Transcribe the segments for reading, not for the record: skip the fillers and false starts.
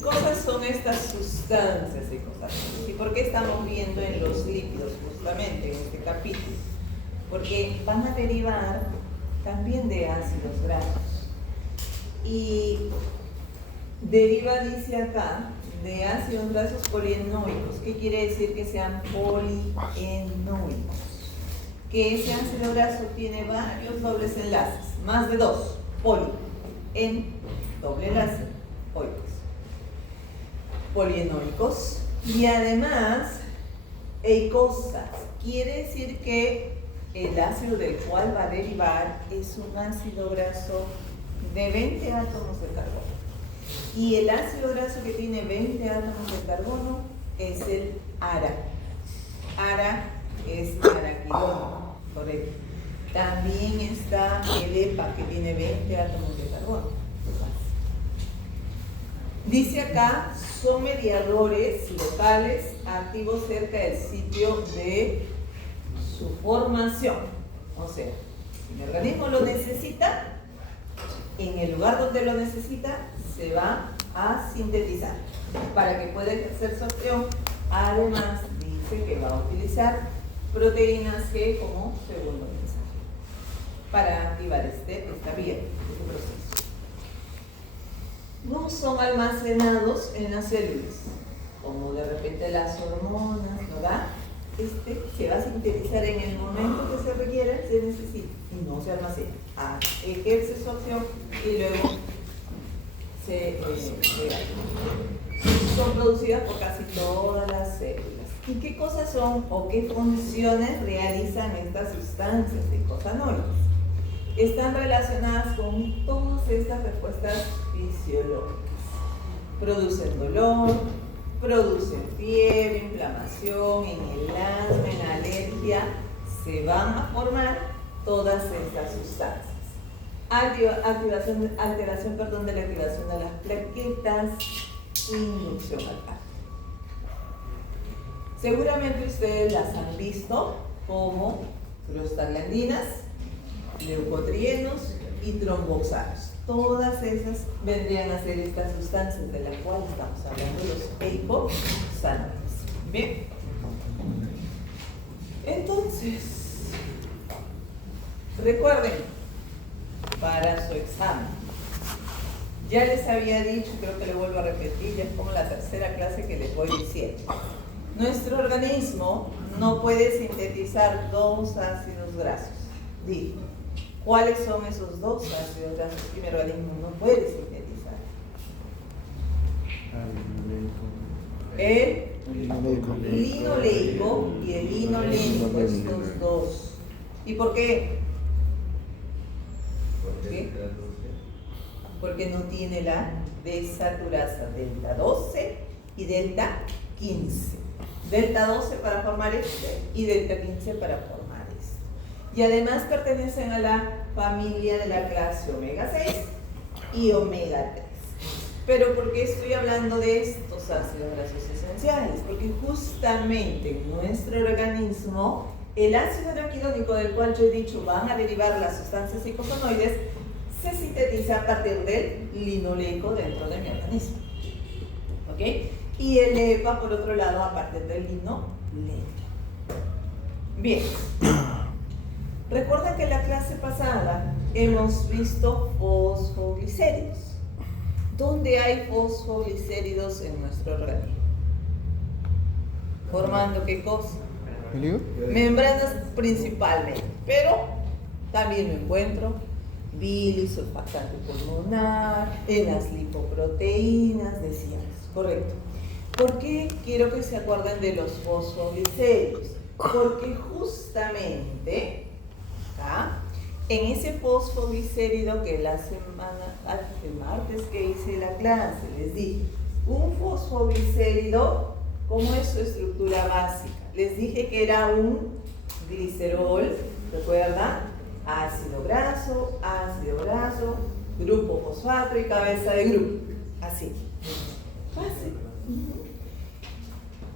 cosas son estas sustancias y cosas? ¿Y por qué estamos viendo en los lípidos justamente en este capítulo? Porque van a derivar también de ácidos grasos. Y deriva, dice acá, de ácidos grasos polienoicos. ¿Qué quiere decir que sean polienoicos? Que ese ácido graso tiene varios dobles enlaces, más de dos, poli, en doble enlace, oicos. Polienoicos. Y además, eicosas. Quiere decir que el ácido del cual va a derivar es un ácido graso de 20 átomos de carbono. Y el ácido graso que tiene 20 átomos de carbono es el ARA. ARA es araquidón, correcto. También está el EPA, que tiene 20 átomos de carbono. Dice acá, son mediadores locales activos cerca del sitio de su formación. O sea, si el organismo lo necesita, en el lugar donde lo necesita, se va a sintetizar para que pueda ejercer su acción. Además, dice que va a utilizar proteínas G como segundo mensaje para activar esta vía, este proceso. No son almacenados en las células, como de repente las hormonas, ¿verdad? Se va a sintetizar en el momento que se requiera, se necesita, y no se almacena. Ejerce su acción y luego son producidas por casi todas las células. ¿Y qué cosas son o qué funciones realizan estas sustancias eicosanoides? Están relacionadas con todas estas respuestas fisiológicas. Producen dolor, producen fiebre, inflamación, en el asma, en la alergia, se van a formar todas estas sustancias. Alteración de la activación de las plaquetas, inducción al cambio. Seguramente ustedes las han visto como prostaglandinas, leucotrienos y tromboxanos. Todas esas vendrían a ser estas sustancias de las cuales estamos hablando, los eicosanoides. Bien. Entonces, recuerden, para su examen, ya les había dicho, creo que le vuelvo a repetir, ya es como la tercera clase que les voy diciendo. Nuestro organismo no puede sintetizar dos ácidos grasos. Digo, ¿cuáles son esos dos ácidos grasos que mi organismo no puede sintetizar? El linoleico y el linolénico, estos dos. ¿Y por qué? ¿Por qué? Porque no tiene la desaturasa delta 12 y delta 15. Delta 12 para formar este y delta 15 para formar este. Y además pertenecen a la familia de la clase omega 6 y omega 3. Pero ¿por qué estoy hablando de estos ácidos grasos esenciales? Porque justamente en nuestro organismo el ácido araquidónico del cual yo he dicho van a derivar las sustancias eicosanoides se sintetiza a partir del linoleico dentro de mi organismo. ¿Ok? Y el EPA, por otro lado, a partir del linolénico. Bien. Recuerden que en la clase pasada hemos visto fosfoglicéridos. ¿Dónde hay fosfoglicéridos en nuestro organismo? ¿Formando qué cosa? Membranas principalmente, pero también lo encuentro bilis, surfactante pulmonar, en las lipoproteínas, decíamos, correcto. ¿Por qué quiero que se acuerden de los fosfoglicéridos? Porque justamente en ese fosfoglicérido que la semana, el martes que hice la clase, les dije, un fosfoglicérido, ¿cómo es su estructura básica? Les dije que era un glicerol, ¿recuerdan? Ácido graso, grupo fosfato y cabeza de grupo. Así. Fácil.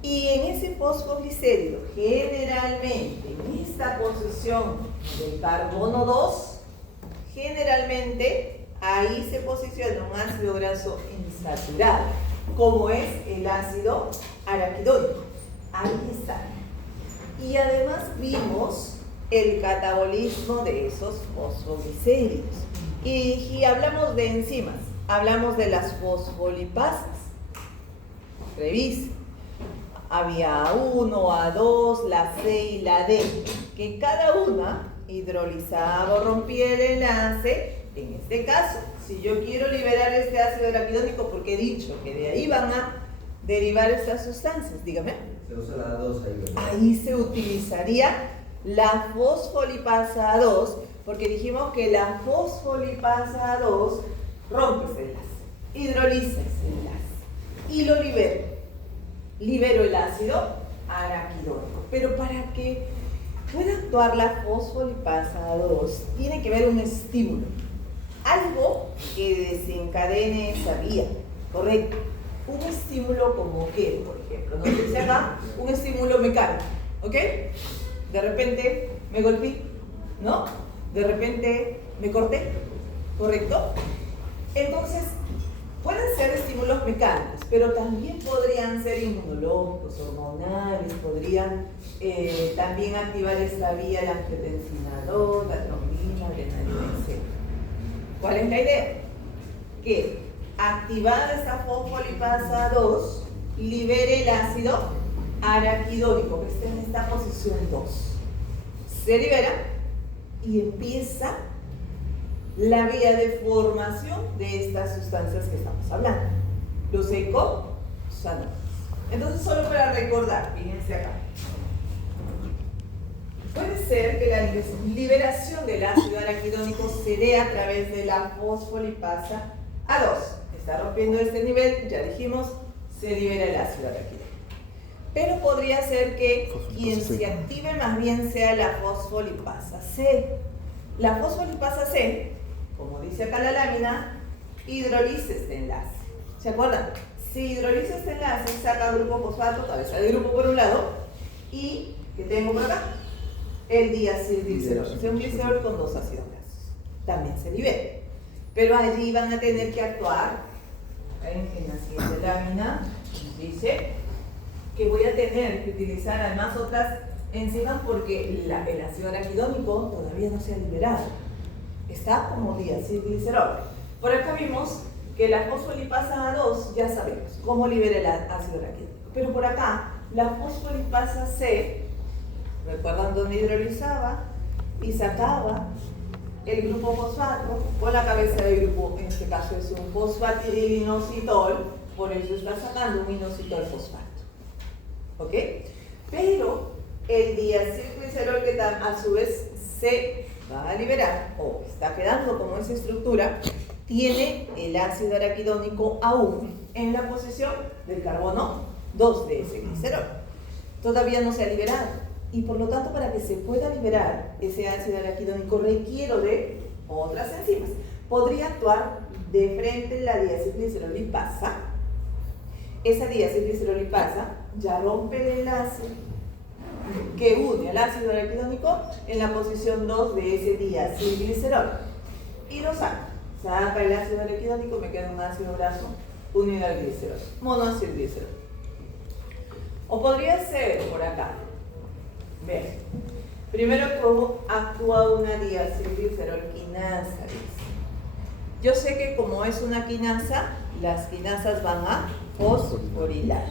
Y en ese fosfoglicérido, generalmente, en esta posición del carbono 2, generalmente ahí se posiciona un ácido graso insaturado. como es el ácido araquidónico. Ahí está. Y además vimos el catabolismo de esos fosfoglicéridos. Y hablamos de enzimas, hablamos de las fosfolipasas. Revisen. Había A1, A2, la C y la D, que cada una hidrolizaba o rompía el enlace. En este caso, si yo quiero liberar este ácido araquidónico, porque he dicho que de ahí van a derivar estas sustancias, dígame. Se usa la A2 ahí, ¿verdad? Ahí se utilizaría la fosfolipasa A2, porque dijimos que la fosfolipasa A2 rompe ese enlace, hidroliza ese enlace y lo libero. Libero el ácido araquidónico. Pero para que pueda actuar la fosfolipasa A2, tiene que haber un estímulo. Algo que desencadene esa vía, ¿correcto? Un estímulo como que, por ejemplo, nos dice acá, un estímulo mecánico, ¿ok? De repente me golpeé, ¿no? De repente me corté, ¿correcto? Entonces, pueden ser estímulos mecánicos, pero también podrían ser inmunológicos, hormonales, podrían también activar esta vía la angiotensina 2, la trombina, adrenalina, etc. ¿Cuál es la idea? Que activada esta fosfolipasa 2 libere el ácido araquidónico, que está en esta posición 2. Se libera y empieza la vía de formación de estas sustancias que estamos hablando, los eicosanoides. Entonces, solo para recordar, fíjense acá. Puede ser que la liberación del ácido araquidónico se dé a través de la fosfolipasa A2. Está rompiendo este nivel, ya dijimos, se libera el ácido araquidónico. Pero podría ser que quien se active más bien sea la fosfolipasa C. La fosfolipasa C, como dice acá la lámina, hidroliza este enlace. ¿Se acuerdan? Si hidroliza este enlace, saca grupo fosfato, cabeza de grupo por un lado, y ¿qué tengo por acá? El diacilglicerol. Es un glicerol con 2 ácidos grasos. También se libera. Pero allí van a tener que actuar, en la siguiente lámina, dice que voy a tener que utilizar además otras enzimas porque el ácido araquidónico todavía no se ha liberado. Está como diacilglicerol. Por acá vimos que la fosfolipasa A2 ya sabemos cómo libera el ácido araquidónico. Pero por acá, la fosfolipasa C, ¿recuerdan dónde hidrolizaba? Y sacaba el grupo fosfato con la cabeza de grupo, en este caso es un fosfatidilinositol, por eso está sacando un inositol fosfato. ¿Ok? Pero el diacilglicerol, que a su vez se va a liberar, o está quedando como esa estructura, tiene el ácido araquidónico aún en la posición del carbono 2 de ese glicerol. Todavía no se ha liberado. Y por lo tanto, para que se pueda liberar ese ácido araquidónico, requiero de otras enzimas. Podría actuar de frente la diacilglicerolipasa. Esa diacilglicerolipasa ya rompe el enlace que une al ácido araquidónico en la posición 2 de ese diacilglicerol. Y lo saca. Saca el ácido araquidónico, me queda un ácido graso unido al glicerol, monoacilglicerol. O podría ser por acá. Vean. Primero, cómo actúa una diacilglicerolquinasa. Yo sé que como es una quinasa, las quinasas van a fosforilar.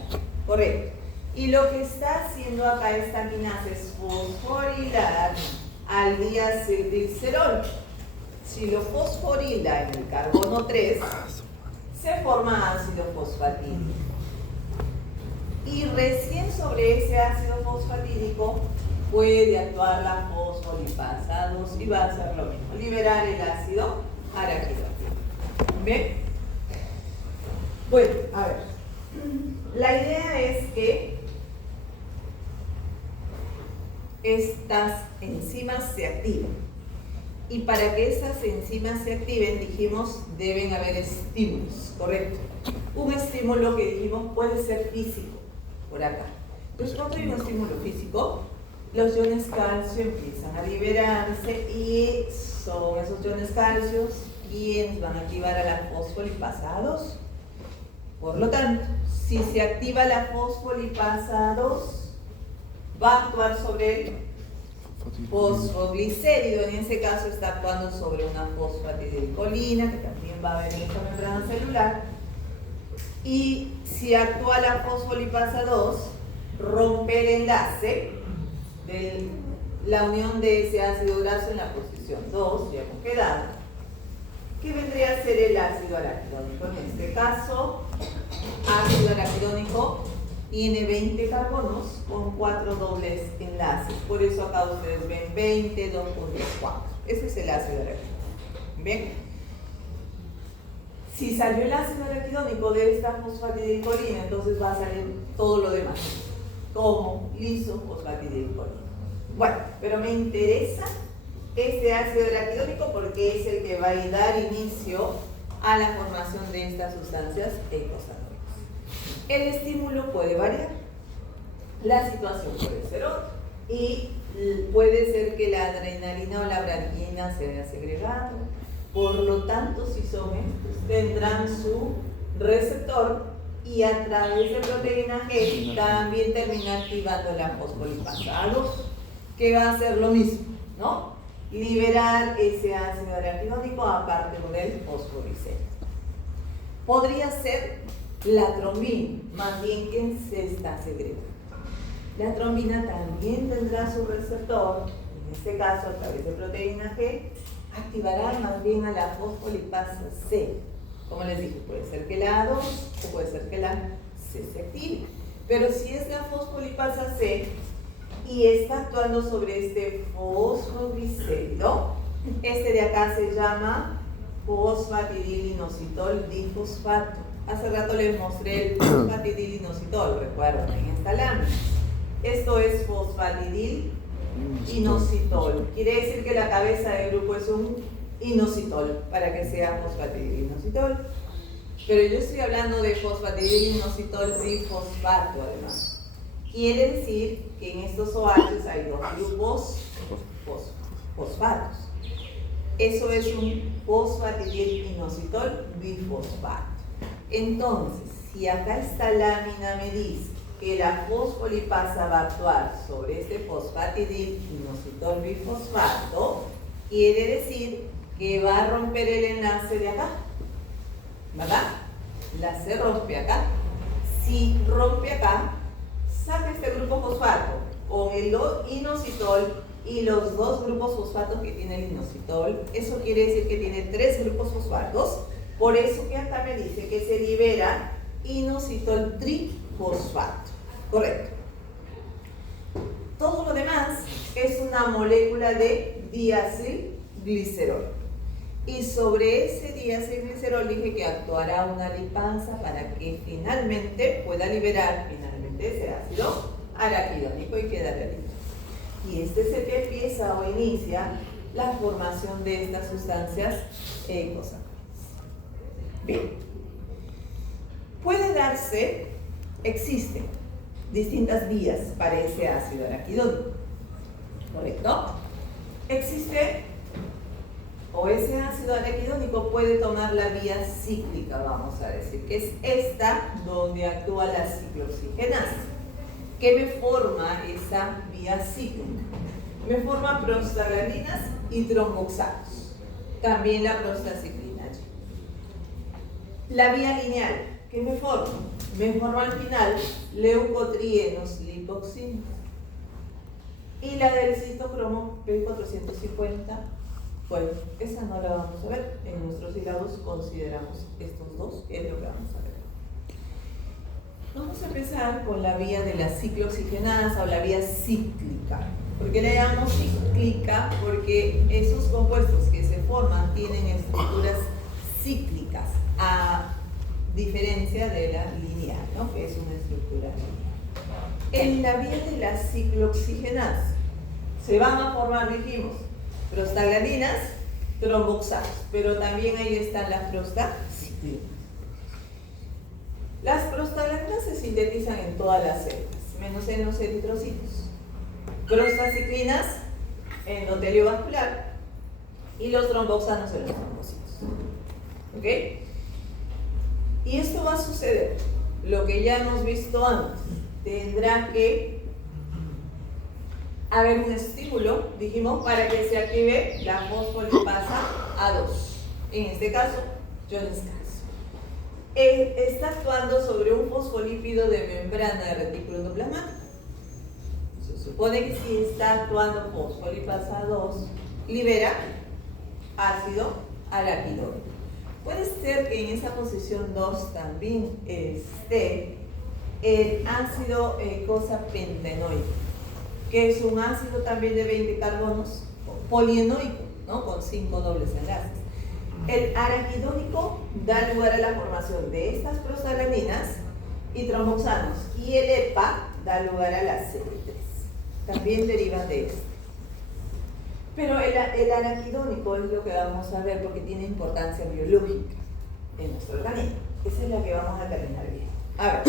Correcto. Y lo que está haciendo acá esta quinasa es fosforilar al diacilglicerol. Si lo fosforila en el carbono 3, se forma ácido fosfatídico. Y recién sobre ese ácido fosfatídico puede actuar la fosfolipasa 2 y va a hacer lo mismo, liberar el ácido araquidónico. ¿Bien? Bueno, a ver. La idea es que estas enzimas se activen. Y para que esas enzimas se activen, dijimos, deben haber estímulos, ¿correcto? Un estímulo que dijimos puede ser físico, por acá. Entonces, cuando hay un estímulo físico, los iones calcio empiezan a liberarse y son esos iones calcios quienes van a activar a la fosfolipasa 2. Por lo tanto, si se activa la fosfolipasa 2, va a actuar sobre el fosfoglicérido. En ese caso está actuando sobre una fosfatidilcolina, que también va a venir esta membrana celular. Y si actúa la fosfolipasa 2, rompe el enlace de la unión de ese ácido graso en la posición 2, ya hemos quedado, que vendría a ser el ácido araquidónico. En este caso, ácido araquidónico tiene 20 carbonos con 4 dobles enlaces. Por eso acá ustedes ven 20, 2 puntos 4. Ese es el ácido araquidónico. ¿Bien? Si salió el ácido araquidónico de esta fosfatidilcolina, entonces va a salir todo lo demás, como lisofosfatidilcolina. Bueno, pero me interesa este ácido araquidónico porque es el que va a dar inicio a la formación de estas sustancias eicosanoides. El estímulo puede variar, la situación puede ser otra, y puede ser que la adrenalina o la bradykina se haya segregado. Por lo tanto, si son estos, tendrán su receptor y a través de proteína G también termina activando la fosfolipasa 2, que va a hacer lo mismo, ¿no? Liberar ese ácido araquidónico aparte del fosfoglicérido. Podría ser la trombina, más bien que se está segregando. La trombina también tendrá su receptor, en este caso a través de proteína G, activará más bien a la fosfolipasa C. Como les dije, puede ser que la A2 o puede ser que la C se active. Pero si es la fosfolipasa C y está actuando sobre este fosfoglicérido, este de acá se llama fosfatidilinositol difosfato. Hace rato les mostré el fosfatidilinositol, recuerdan, en esta lámina. Esto es fosfatidilinositol. Quiere decir que la cabeza del grupo es un inositol, para que sea fosfatidilinositol. Pero yo estoy hablando de fosfatidilinositol trifosfato, además. Quiere decir que en estos OH hay dos grupos fosfatos. Eso es un fosfatidilinositol bifosfato. Entonces, si acá esta lámina me dice que la fosfolipasa va a actuar sobre este fosfatidilinositol bifosfato, quiere decir que va a romper el enlace de acá, ¿verdad? La C rompe acá. Si rompe acá, saca este grupo fosfato con el inositol y los dos grupos fosfatos que tiene el inositol. Eso quiere decir que tiene 3 grupos fosfatos. Por eso que acá me dice que se libera inositol trifosfato. Correcto. Todo lo demás es una molécula de diacilglicerol. Y sobre ese diacilglicerol dije que actuará una lipasa para que finalmente pueda liberar ese ácido araquidónico y quedará listo. Y este es el que empieza o inicia la formación de estas sustancias eicosanoides. Bien. Puede darse, existen distintas vías para ese ácido araquidónico. ¿Correcto? Existe, o ese ácido araquidónico puede tomar la vía cíclica, vamos a decir, que es esta donde actúa la ciclooxigenasa. ¿Qué me forma esa vía cíclica? Me forma prostaglandinas y tromboxanos. También la prostaciclina. La vía lineal, ¿qué me forma? Me forma al final leucotrienos lipoxinas. Y la del citocromo P450, bueno, esa no la vamos a ver. En nuestros sílabos consideramos estos dos, que es lo que vamos a ver. Vamos a empezar con la vía de la ciclooxigenasa o la vía cíclica. ¿Por qué la llamamos cíclica? Porque esos compuestos que se forman tienen estructuras cíclicas, a diferencia de la lineal, ¿no? Que es una estructura lineal. En la vía de la ciclooxigenasa se van a formar, dijimos, prostaglandinas, tromboxanos, pero también ahí están las prostaciclinas. Las prostaglandinas se sintetizan en todas las células, menos en los eritrocitos. Prostaciclinas, endotelio vascular, y los tromboxanos en los trombocitos. ¿Ok? Y esto va a suceder, lo que ya hemos visto antes. Tendrá que haber un estímulo, dijimos, para que se active la fosfolipasa A2. En este caso, yo descanso. Está actuando sobre un fosfolípido de membrana de retículo endoplasmático. Se supone que si está actuando fosfolipasa A2, libera ácido araquidónico. Puede ser que en esa posición 2 también esté el ácido eicosapentaenoico, que es un ácido también de 20 carbonos polienoico, ¿no? Con 5 dobles enlaces. El araquidónico da lugar a la formación de estas prostalagminas y tromboxanos, y el EPA da lugar a las CD3. También derivan de este. Pero el araquidónico es lo que vamos a ver porque tiene importancia biológica en nuestro organismo. Esa es la que vamos a terminar bien. A ver.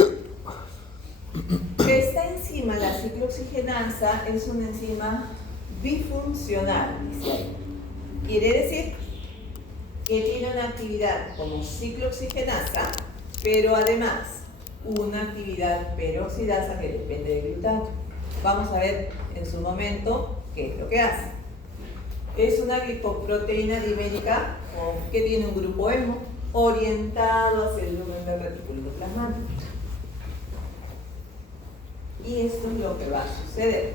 Esta enzima, la ciclooxigenasa, es una enzima bifuncional, dice ahí. Quiere decir que tiene una actividad como ciclooxigenasa, pero además una actividad peroxidasa que depende del glutato. Vamos a ver en su momento qué es lo que hace. Es una glicoproteína dimérica que tiene un grupo hemo orientado hacia el lumen del retículo endoplasmático. Y esto es lo que va a suceder.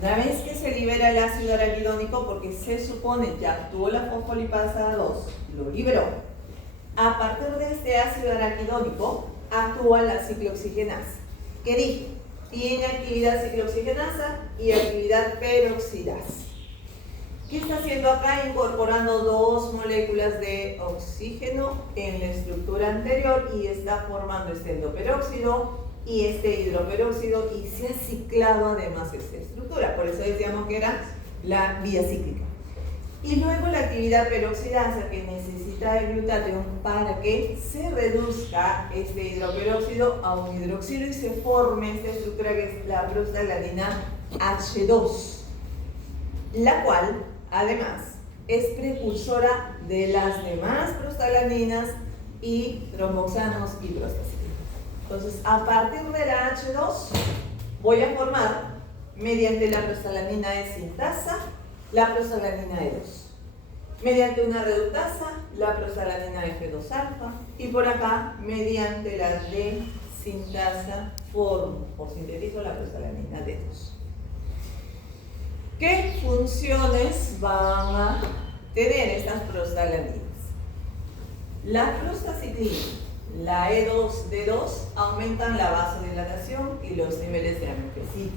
Una vez que se libera el ácido araquidónico, porque se supone que actuó la fosfolipasa 2, lo liberó, a partir de este ácido araquidónico actúa la ciclooxigenasa, que dije, tiene actividad ciclooxigenasa y actividad peroxidasa. ¿Qué está haciendo acá? Incorporando dos moléculas de oxígeno en la estructura anterior y está formando este endoperóxido y este hidroperóxido y se ha ciclado además esta estructura. Por eso decíamos que era la vía cíclica. Y luego la actividad peroxidasa que necesita el glutatión para que se reduzca este hidroperóxido a un hidroxilo y se forme esta estructura que es la prostaglandina H2, la cual además es precursora de las demás prostaglandinas y tromboxanos y prostaciclinas. Entonces, a partir de la H2 voy a formar, mediante la prostaglandina E sintasa, la prostaglandina E2. Mediante una reductasa, la prostaglandina F2 alfa. Y por acá, mediante la D sintasa, formo o sintetizo la prostaglandina D2. ¿Qué funciones van a tener estas prostaglandinas? La prostaciclina, la E2D2, aumentan la vasodilatación y los niveles de angiotensina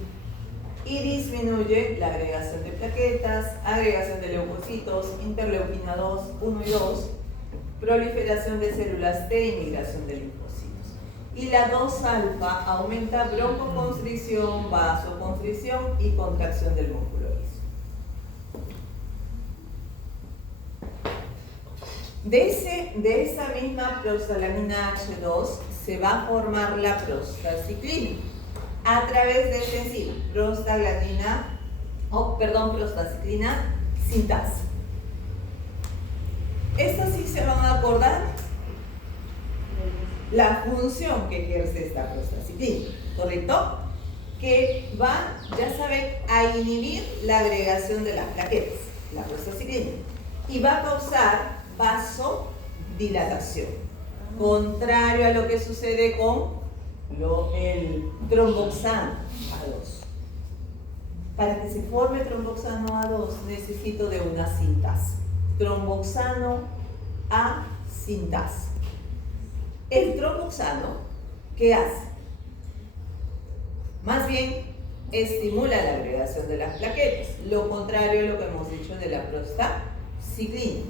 y disminuye la agregación de plaquetas, agregación de leucocitos, interleuquina 2, 1 y 2, proliferación de células T y migración de linfocitos. Y la 2-alfa aumenta broncoconstricción, vasoconstricción y contracción del músculo liso. De esa misma prostaglandina H2 se va a formar la prostaciclina a través de esta enzima, prostaciclina sintasa. Estas sí se van a acordar la función que ejerce esta prostaciclina, ¿correcto? Que va, ya saben, a inhibir la agregación de las plaquetas, la prostaciclina, y va a causar vasodilatación, contrario a lo que sucede con el tromboxano A2. Para que se forme tromboxano A2 necesito de una sintasa, tromboxano A sintasa. El tromboxano, ¿qué hace? Más bien, estimula la agregación de las plaquetas, lo contrario a lo que hemos dicho de la prostaciclina.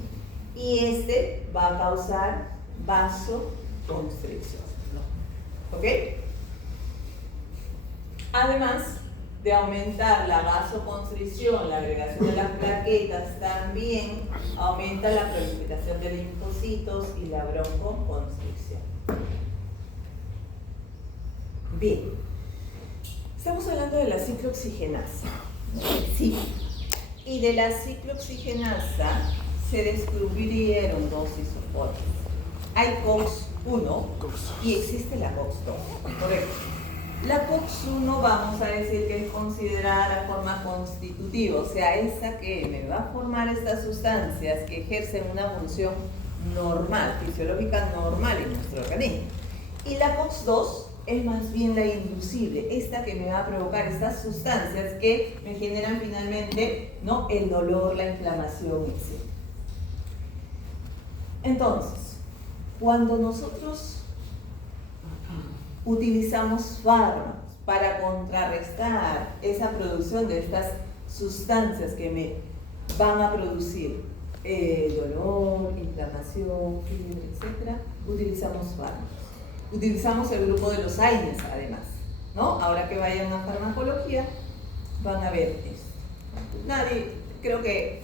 Y este va a causar vasoconstricción. ¿Ok? Además de aumentar la vasoconstricción, la agregación de las plaquetas, también aumenta la proliferación de linfocitos y la broncoconstricción. Bien, estamos hablando de la ciclooxigenasa. Sí. Y de la ciclooxigenasa se descubrieron dos isoformas, ICOX COX-1 y existe la COX-2, correcto. La COX-1 vamos a decir que es considerada la forma constitutiva, o sea, esa que me va a formar estas sustancias que ejercen una función normal, fisiológica normal en nuestro organismo. Y la COX-2 es más bien la inducible, esta que me va a provocar estas sustancias que me generan finalmente, ¿no?, el dolor, la inflamación, etc. Entonces, cuando nosotros utilizamos fármacos para contrarrestar esa producción de estas sustancias que me van a producir dolor, inflamación, fiebre, etc., utilizamos fármacos. Utilizamos el grupo de los AINES además, ¿no? Ahora que vayan a farmacología van a ver esto. Creo que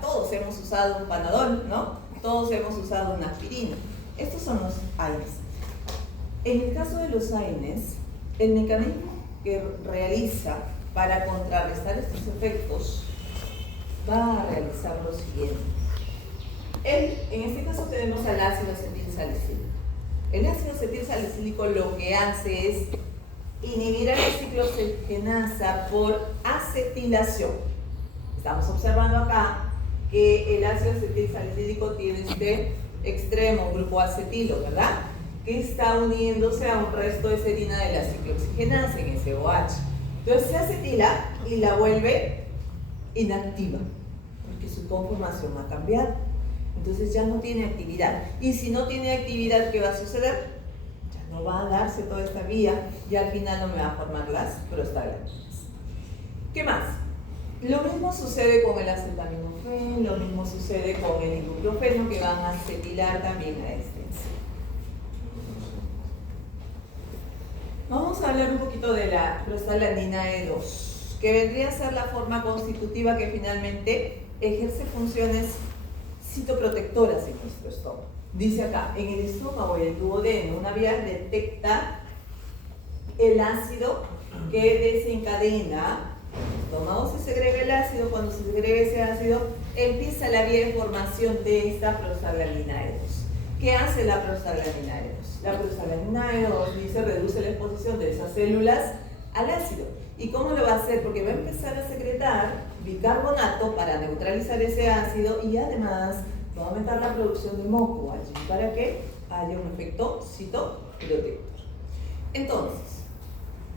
todos hemos usado un Panadol, ¿no? Todos hemos usado una aspirina. Estos son los AINES. En el caso de los AINES, el mecanismo que realiza para contrarrestar estos efectos va a realizar lo siguiente. En este caso tenemos al ácido acetilsalicílico. El ácido acetilsalicílico lo que hace es inhibir a la ciclooxigenasa por acetilación. Estamos observando acá que el ácido acetilsalicílico tiene este extremo, grupo acetilo, ¿verdad?, que está uniéndose a un resto de serina de la ciclooxigenasa en ese OH. Entonces se acetila y la vuelve inactiva, porque su conformación ha cambiado. Entonces ya no tiene actividad. Y si no tiene actividad, ¿qué va a suceder? Ya no va a darse toda esta vía y al final no me va a formar las prostaglandinas. ¿Qué más? Lo mismo sucede con el acetaminofén, lo mismo sucede con el ibuprofeno, que van a acetilar también a este. Vamos a hablar un poquito de la prostaglandina E2, que vendría a ser la forma constitutiva que finalmente ejerce funciones citoprotectoras en nuestro estómago. Dice acá, en el estómago y el duodeno, una vía detecta el ácido que desencadena. En el estómago se segrega el ácido, cuando se segrega ese ácido, empieza la vía de formación de esta prostaglandina E2. ¿Qué hace la prostaglandina E2? La prostaglandina E2 dice reduce la exposición de esas células al ácido. ¿Y cómo lo va a hacer? Porque va a empezar a secretar bicarbonato para neutralizar ese ácido y además va a aumentar la producción de moco allí para que haya un efecto citoprotector. Entonces,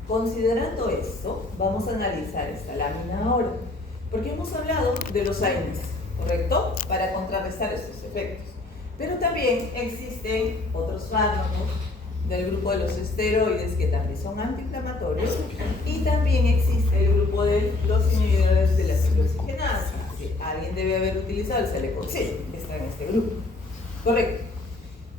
considerando esto, vamos a analizar esta lámina ahora, porque hemos hablado de los AINES, ¿correcto?, para contrarrestar estos efectos. Pero también existen otros fármacos del grupo de los esteroides que también son antiinflamatorios y también existe el grupo de los inhibidores de la ciclooxigenasa, que alguien debe haber utilizado el celecoxib, que está en este grupo. Correcto.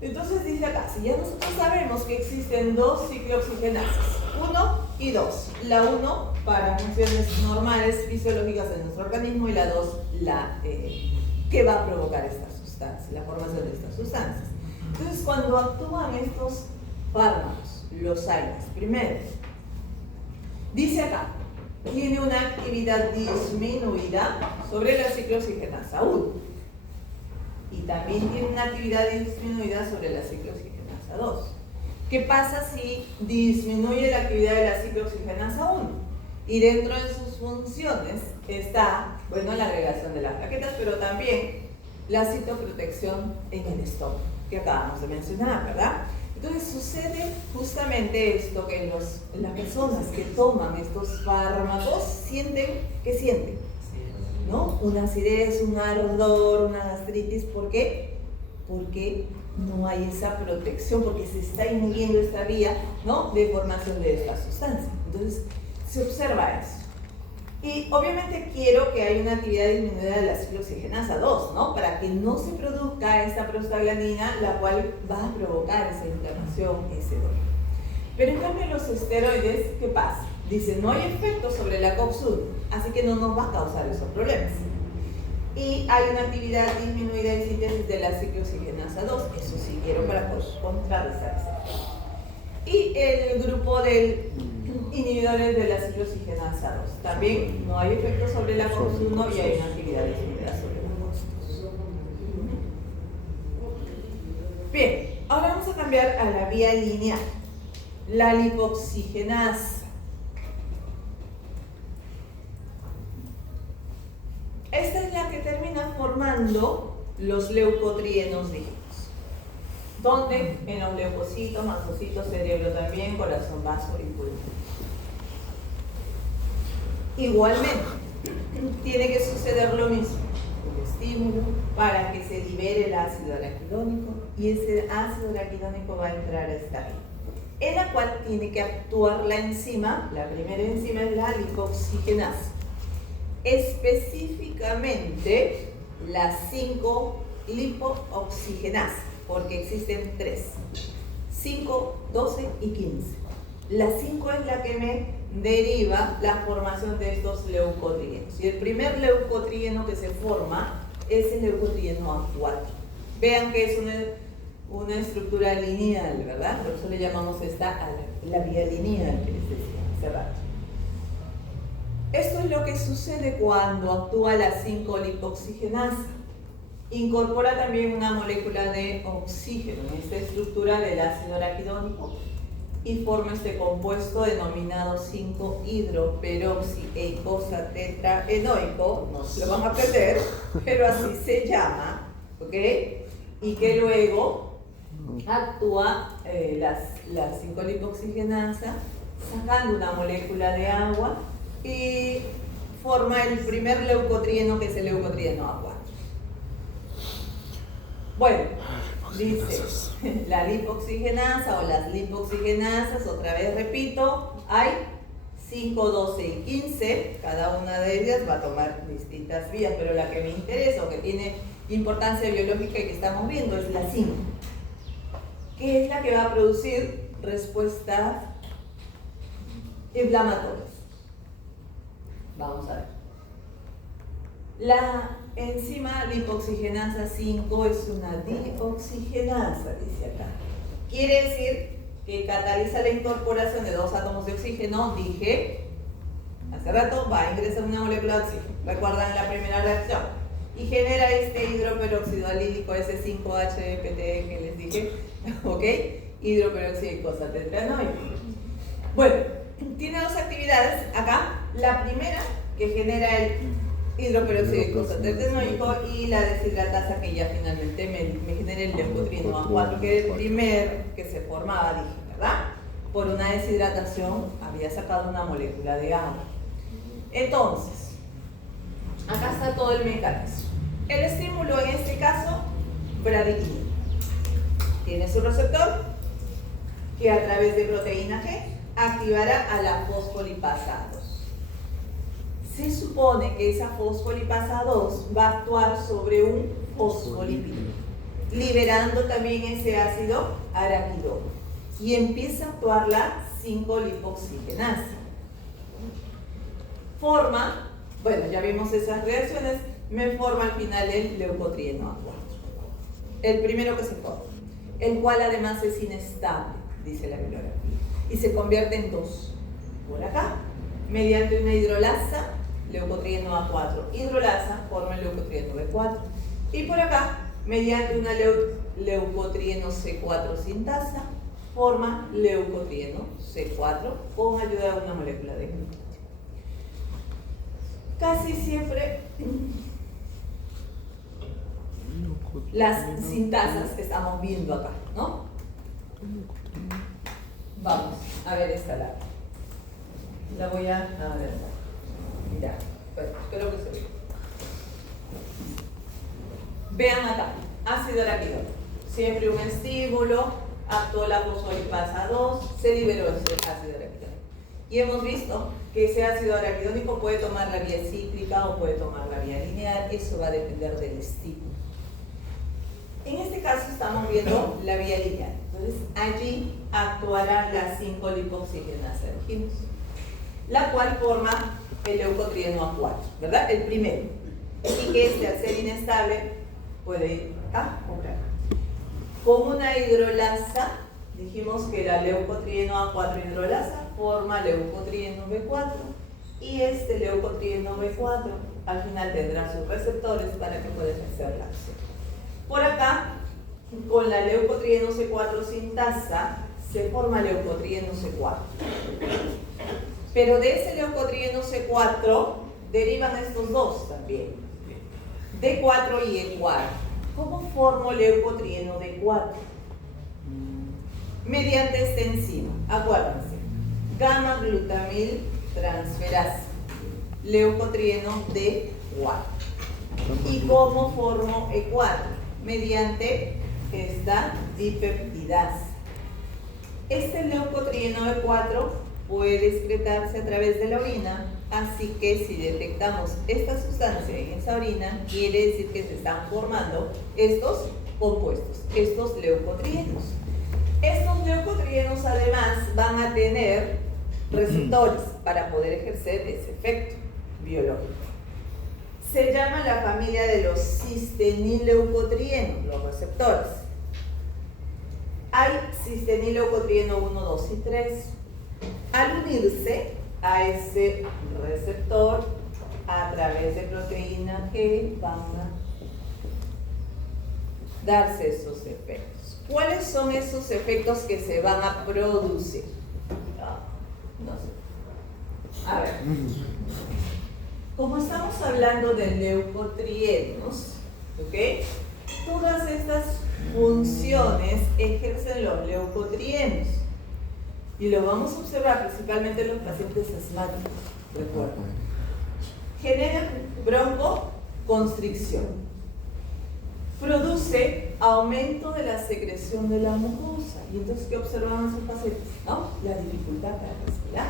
Entonces dice acá, si ya nosotros sabemos que existen dos ciclooxigenasas, 1 y 2, la 1 para funciones normales fisiológicas en nuestro organismo y la 2 la que va a provocar estas sustancias, la formación de estas sustancias. Entonces cuando actúan estos fármacos, los AINES, primero, dice acá, tiene una actividad disminuida sobre la ciclooxigenasa 1 y también tiene una actividad disminuida sobre la ciclooxigenasa 2. ¿Qué pasa si disminuye la actividad de la ciclooxigenasa 1? Y dentro de sus funciones está, bueno, la agregación de las plaquetas, pero también la citoprotección en el estómago, que acabamos de mencionar, ¿verdad? Entonces sucede justamente esto, que las personas que toman estos fármacos sienten, ¿qué sienten? ¿No? Una acidez, un ardor, una gastritis. ¿Por qué? Porque no hay esa protección, porque se está inhibiendo esta vía, ¿no?, de formación de esta sustancia. Entonces se observa eso. Y obviamente quiero que haya una actividad disminuida de la ciclooxigenasa 2, ¿no?, para que no se produzca esta prostaglandina, la cual va a provocar esa inflamación, ese dolor. Pero en cambio los esteroides, ¿qué pasa? Dice, no hay efecto sobre la COX-1, así que no nos va a causar esos problemas. Y hay una actividad disminuida de síntesis de la ciclooxigenasa 2, eso sí quiero para contrarrestar esto. Y el grupo de inhibidores de la ciclooxigenasa 2, también no hay efecto sobre la COX-1 y hay una actividad disminuida sobre la COX-2. Bien, ahora vamos cambiar a la vía lineal, la lipoxigenasa. Esta es la que termina formando los leucotrienos, dijimos. ¿Dónde? En los leucocitos, mastocitos, cerebro también, corazón, vaso y pulmón. Igualmente, tiene que suceder lo mismo. El estímulo para que se libere el ácido araquidónico y ese ácido araquidónico va a entrar a esta vía, en la cual tiene que actuar la enzima. La primera enzima es la lipoxigenasa, específicamente la 5-lipooxigenasa, porque existen 3, 5, 12 y 15. La 5 es la que me deriva la formación de estos leucotrienos. Y el primer leucotrieno que se forma es el leucotrieno A4. Vean que es una estructura lineal, ¿verdad? Por eso le llamamos esta a la vía lineal que les decía hace rato. Esto es lo que sucede cuando actúa la 5-lipoxigenasa. Incorpora también una molécula de oxígeno en esta estructura del ácido araquidónico y forma este compuesto denominado 5-hidroperoxieikosa tetraenoico. No se lo van a aprender, pero así se llama, ¿ok? Y que luego actúa la 5-lipoxigenasa sacando una molécula de agua y forma el primer leucotrieno, que es el leucotrieno A4. Bueno, dice la lipoxigenasa o las lipoxigenasas, otra vez repito, hay 5, 12 y 15, cada una de ellas va a tomar distintas vías, pero la que me interesa o que tiene importancia biológica y que estamos viendo es la 5, que es la que va a producir respuestas inflamatorias. Vamos a ver. La enzima lipoxigenasa 5 es una dioxigenasa, dice acá. Quiere decir que cataliza la incorporación de 2 átomos de oxígeno. Dije hace rato, va a ingresar una molécula de oxígeno. Recuerdan la primera reacción. Y genera este hidroperóxido alílico, ese 5-HPT que les dije. ¿Ok? Hidroperoxieikosa tetraenoico. Bueno, tiene dos actividades acá. La primera, que genera el hidroperoxieikosa tetraenoico, y la deshidratasa, que ya finalmente me genera el leucotrieno A4, que es el primer que se formaba, dije, ¿verdad? Por una deshidratación había sacado una molécula de agua. Entonces, acá está todo el mecanismo. El estímulo en este caso, bradykinin. Tiene su receptor que a través de proteína G activará a la fosfolipasa 2. Se supone que esa fosfolipasa 2 va a actuar sobre un fosfolípido, liberando también ese ácido araquidónico, y empieza a actuar la 5-lipoxigenasa. Forma, bueno, ya vimos esas reacciones, me forma al final el leucotrieno A4. El primero que se forma, el cual además es inestable, dice la bibliografía, y se convierte en 2. Por acá, mediante una hidrolasa, leucotrieno A4, hidrolasa, forma el leucotrieno B4. Y por acá, mediante una leucotrieno C4 sintasa, forma leucotrieno C4 con ayuda de una molécula de glutatión. Casi siempre las sintasas que estamos viendo acá, ¿no? Vamos a ver esta lado. La voy a ver. Mira, pues, creo que se ve. Vean acá, ácido araquidónico. Siempre un estímulo, actuó la fosfolipasa 2, se liberó ese ácido araquidónico. Y hemos visto que ese ácido araquidónico puede tomar la vía cíclica o puede tomar la vía lineal, eso va a depender del estímulo. En este caso estamos viendo la vía lineal. Entonces, allí actuará la 5-lipoxigenasa, dijimos, la cual forma el leucotrieno A4, ¿verdad? El primero. Y que este, al ser inestable, puede ir acá o acá. Con una hidrolasa, dijimos que la leucotrieno A4 hidrolasa forma leucotrieno B4, y este leucotrieno B4 al final tendrá sus receptores para que pueda ejercer la acción. Por acá con la leucotrieno C4 sintasa se forma leucotrieno C4. Pero de ese leucotrieno C4 derivan estos dos también, D4 y E4. ¿Cómo formo leucotrieno D4? Mediante esta enzima, acuérdense, gamma glutamil transferasa, leucotrieno D4. ¿Y cómo formo E4? Mediante esta dipeptidasa. Este leucotrieno E4 puede excretarse a través de la orina, así que si detectamos esta sustancia en esa orina, quiere decir que se están formando estos compuestos, estos leucotrienos. Estos leucotrienos además van a tener receptores para poder ejercer ese efecto biológico. Se llama la familia de los cistenileucotrienos, los receptores. Hay cistenileucotrieno 1, 2 y 3. Al unirse a ese receptor a través de proteína G van a darse esos efectos. ¿Cuáles son esos efectos que se van a producir? No sé. A ver. Como estamos hablando de leucotrienos, ¿ok? Todas estas funciones ejercen los leucotrienos. Y lo vamos a observar principalmente en los pacientes asmáticos, recuerden. Genera broncoconstricción. Produce aumento de la secreción de la mucosa. ¿Y entonces qué observan esos pacientes? ¿No? La dificultad para respirar.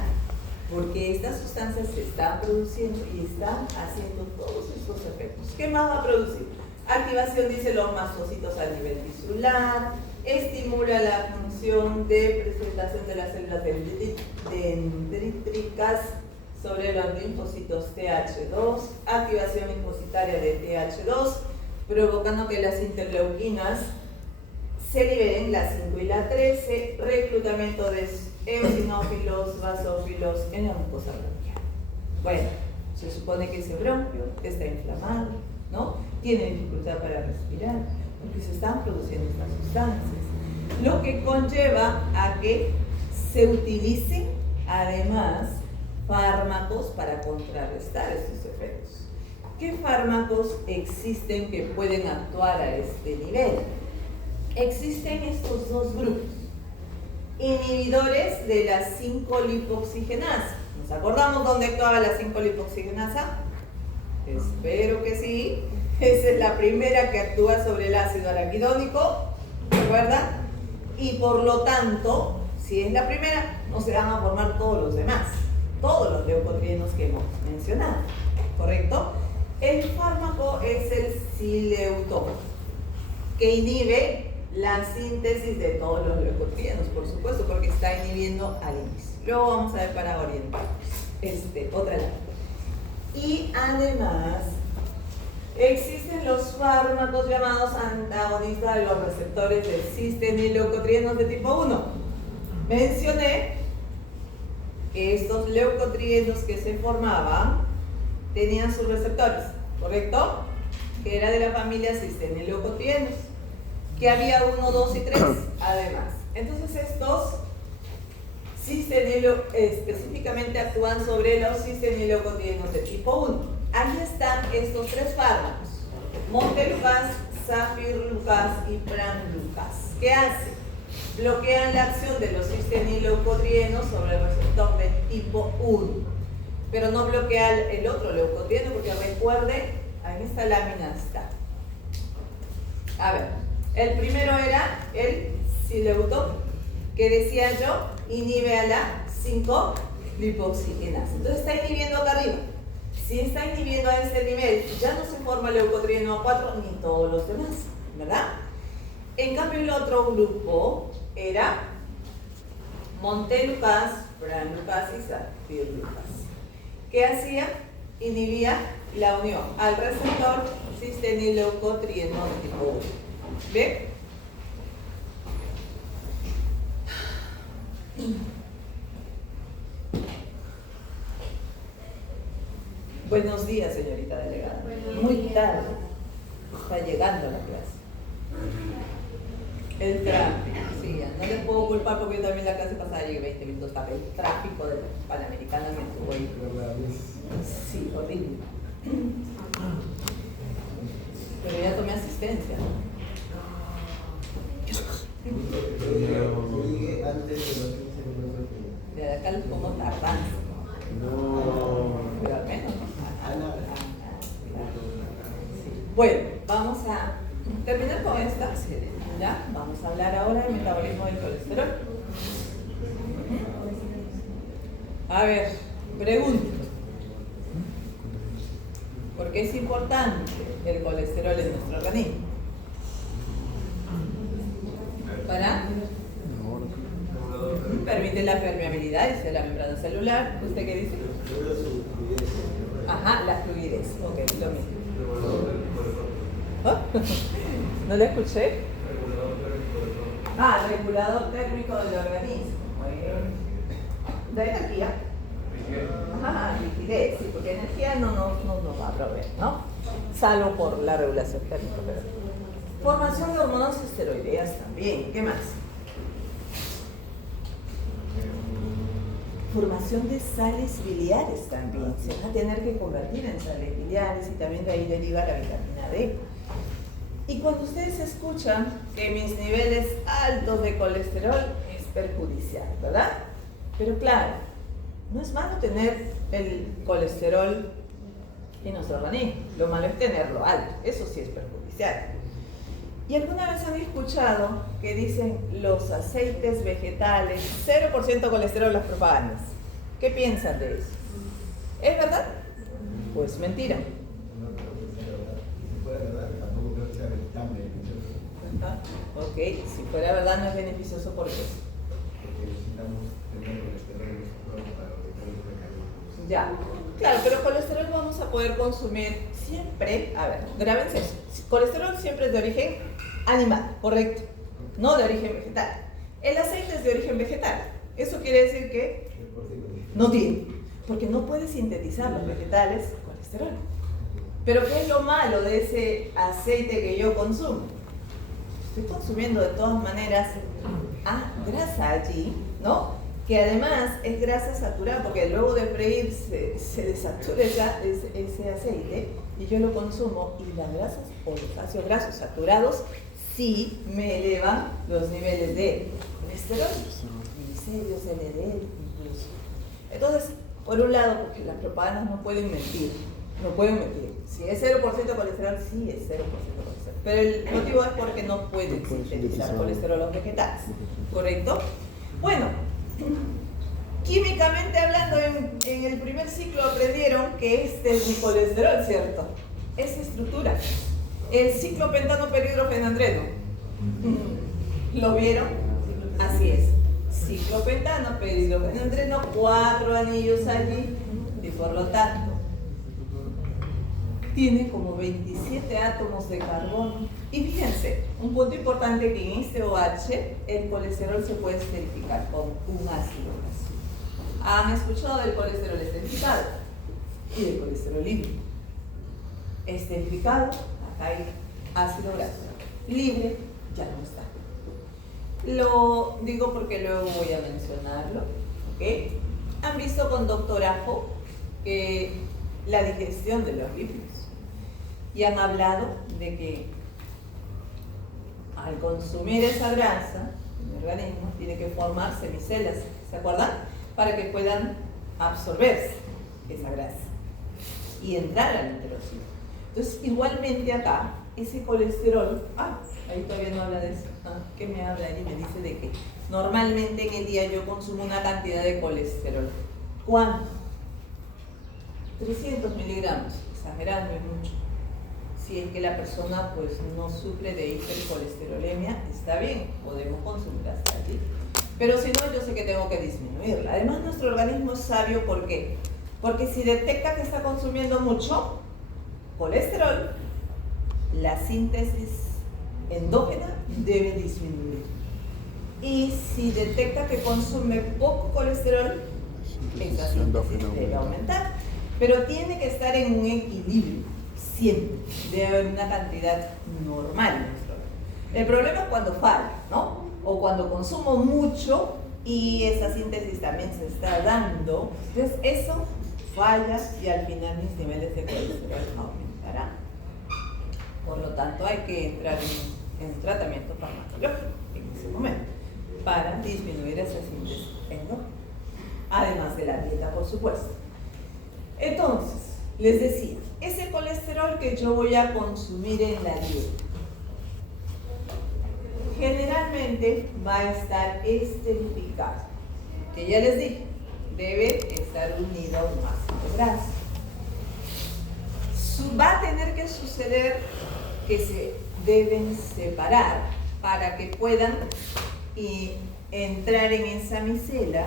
Porque estas sustancias se están produciendo y están haciendo todos estos efectos. ¿Qué más va a producir? Activación, dice, los mastocitos a nivel tisular, estimula la función de presentación de las células dendríticas sobre los linfocitos TH2, activación linfocitaria de TH2, provocando que las interleuquinas se liberen, la 5 y la 13, reclutamiento de eosinófilos, basófilos en la mucosa bronquial. Bueno, se supone que ese bronquio está inflamado, ¿no? Tiene dificultad para respirar, porque se están produciendo estas sustancias. Lo que conlleva a que se utilicen, además, fármacos para contrarrestar estos efectos. ¿Qué fármacos existen que pueden actuar a este nivel? Existen estos dos grupos. Inhibidores de la 5-lipoxigenasa. ¿Nos acordamos dónde actuaba la 5-lipoxigenasa? Espero que sí. Esa es la primera que actúa sobre el ácido araquidónico, ¿recuerdan? Y por lo tanto, si es la primera, no se van a formar todos los demás, todos los leucotrienos que hemos mencionado, ¿correcto? El fármaco es el Sileutol, que inhibe la síntesis de todos los leucotrienos, por supuesto, porque está inhibiendo al inicio. Luego vamos a ver para orientarnos. Otra lámina. Y además, existen los fármacos llamados antagonistas de los receptores de cistenileucotrienos de tipo 1. Mencioné que estos leucotrienos que se formaban tenían sus receptores, ¿correcto? Que era de la familia cistenileucotrienos, que había 1, 2 y 3 además. Entonces estos específicamente actúan sobre los cistenileucotrienos de tipo 1. Ahí están estos tres fármacos: montelukast, zafirlukast y pramlukast. ¿Qué hacen? Bloquean la acción de los cistenileucotrienos sobre el receptor de tipo 1, pero no bloquea el otro leucotrieno, porque recuerde, en esta lámina está. A ver, el primero era el Sileutol, que decía yo, inhibe a la 5-lipoxigenasa. Entonces está inhibiendo acá arriba. Si está inhibiendo a este nivel, ya no se forma leucotrieno 4 ni todos los demás, ¿verdad? En cambio, el otro grupo era montelukast, pramlukast y zafirlukast. ¿Qué hacía? Inhibía la unión al receptor cistenileucotrieno de tipo 1. ¿Ve? Buenos días, señorita delegada. Muy tarde. Está llegando a la clase. El tráfico, sí, ya. No les puedo culpar porque yo también la clase pasada llegué 20 minutos tarde. El tráfico de Panamericana me estuvo ahí. Sí, horrible. Pero ya tomé asistencia. Yo llegué antes de los 15 minutos. De acá les pongo tardanza. No. Pero al menos, ¿no? Ana. Bueno, vamos a terminar con esta. ¿Ya? Vamos a hablar ahora del metabolismo del colesterol. A ver, pregunto. ¿Por qué es importante el colesterol en nuestro organismo? Para permite la permeabilidad de la membrana celular. ¿Usted qué dice? Ajá, la fluidez. Ok, lo mismo. ¿Oh? ¿No le escuché? Ah, regulador térmico del organismo. Muy bien. De energía. Ajá, liquidez, sí, porque energía no nos va a proveer, ¿no? Salvo por la regulación térmica. Pero... formación de hormonas esteroideas también. ¿Qué más? Formación de sales biliares también. Se va a tener que convertir en sales biliares y también de ahí deriva la vitamina D. Y cuando ustedes escuchan que mis niveles altos de colesterol es perjudicial, ¿verdad? Pero claro, no es malo tener el colesterol en nuestro organismo. Lo malo es tenerlo alto. Eso sí es perjudicial. ¿Y alguna vez han escuchado que dicen los aceites vegetales, 0% colesterol las propagandas? ¿Qué piensan de eso? ¿Es verdad? Pues mentira. Si fuera verdad, tampoco creo que sea tan beneficioso. Ok, si fuera verdad no es beneficioso, ¿por qué? Porque necesitamos tener colesterol en nuestro cuerpo para proteger los mecanismos. Ya, claro, pero colesterol vamos a poder consumir siempre, a ver, grábense eso, colesterol siempre es de origen animal, correcto, no de origen vegetal. El aceite es de origen vegetal, eso quiere decir que no tiene, porque no puede sintetizar los vegetales colesterol. Pero ¿qué es lo malo de ese aceite que yo consumo? Estoy consumiendo de todas maneras grasa allí, ¿no? Que además es grasa saturada, porque luego de freír se desatura ese aceite y yo lo consumo, y las grasas o los ácidos grasos saturados sí me elevan los niveles de colesterol, triglicéridos, LDL incluso. Entonces, por un lado, porque las propagandas no pueden mentir, Si es 0% colesterol, sí es 0% colesterol. Pero el motivo es porque no pueden sintetizar colesterol los vegetales, ¿correcto? Bueno, químicamente hablando, en el primer ciclo aprendieron que este es mi colesterol, ¿cierto? Esa estructura. El ciclo pentano-perhidrofenandreno. ¿Lo vieron? Así es. Ciclo pentano-perhidrofenandreno, 4 anillos allí, y por lo tanto tiene como 27 átomos de carbono. Y fíjense, un punto importante, que en este OH el colesterol se puede esterificar con un ácido graso. ¿Han escuchado del colesterol esterificado? Y del colesterol libre. Esterificado, acá hay ácido graso. Libre, ya no está. Lo digo porque luego voy a mencionarlo. ¿Okay? Han visto con Dr. Ajo la digestión de los lípidos. Y han hablado de que al consumir esa grasa, el organismo tiene que formar semicelas, ¿se acuerdan? Para que puedan absorberse esa grasa y entrar al enterocito. Entonces, igualmente acá, ese colesterol, ahí todavía no habla de eso, ¿qué me habla ahí? Me dice de que normalmente en el día yo consumo una cantidad de colesterol. ¿Cuánto? 300 miligramos, exagerando es mucho. Si es que la persona pues no sufre de hipercolesterolemia, está bien, podemos consumir hasta allí. Pero si no, yo sé que tengo que disminuirla. Además, nuestro organismo es sabio, ¿por qué? Porque si detecta que está consumiendo mucho colesterol, la síntesis endógena debe disminuir. Y si detecta que consume poco colesterol, esa síntesis debe aumentar. Pero tiene que estar en un equilibrio. Siempre debe haber una cantidad normal en nuestro organismo. El problema es cuando falla, ¿no? O cuando consumo mucho y esa síntesis también se está dando. Entonces eso falla y al final mis niveles de colesterol aumentarán. Por lo tanto hay que entrar en tratamiento farmacológico en ese momento para disminuir esa síntesis endógena. Además de la dieta, por supuesto. Entonces, les decía, ese colesterol que yo voy a consumir en la dieta generalmente va a estar esterificado, que ya les dije, debe estar unido a un ácido graso. Va a tener que suceder que se deben separar para que puedan entrar en esa micela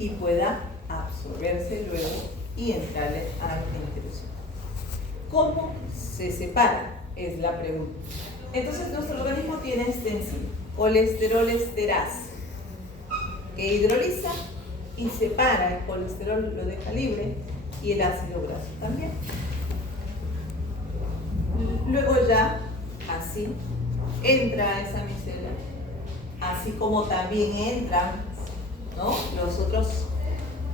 y pueda absorberse luego y entrarle al enterocito. ¿Cómo se separa? Es la pregunta. Entonces nuestro organismo tiene esta enzima, colesterol esterasa, que hidroliza y separa el colesterol, lo deja libre, y el ácido graso también. Luego ya, así, entra a esa micela, así como también entran, ¿no?, los otros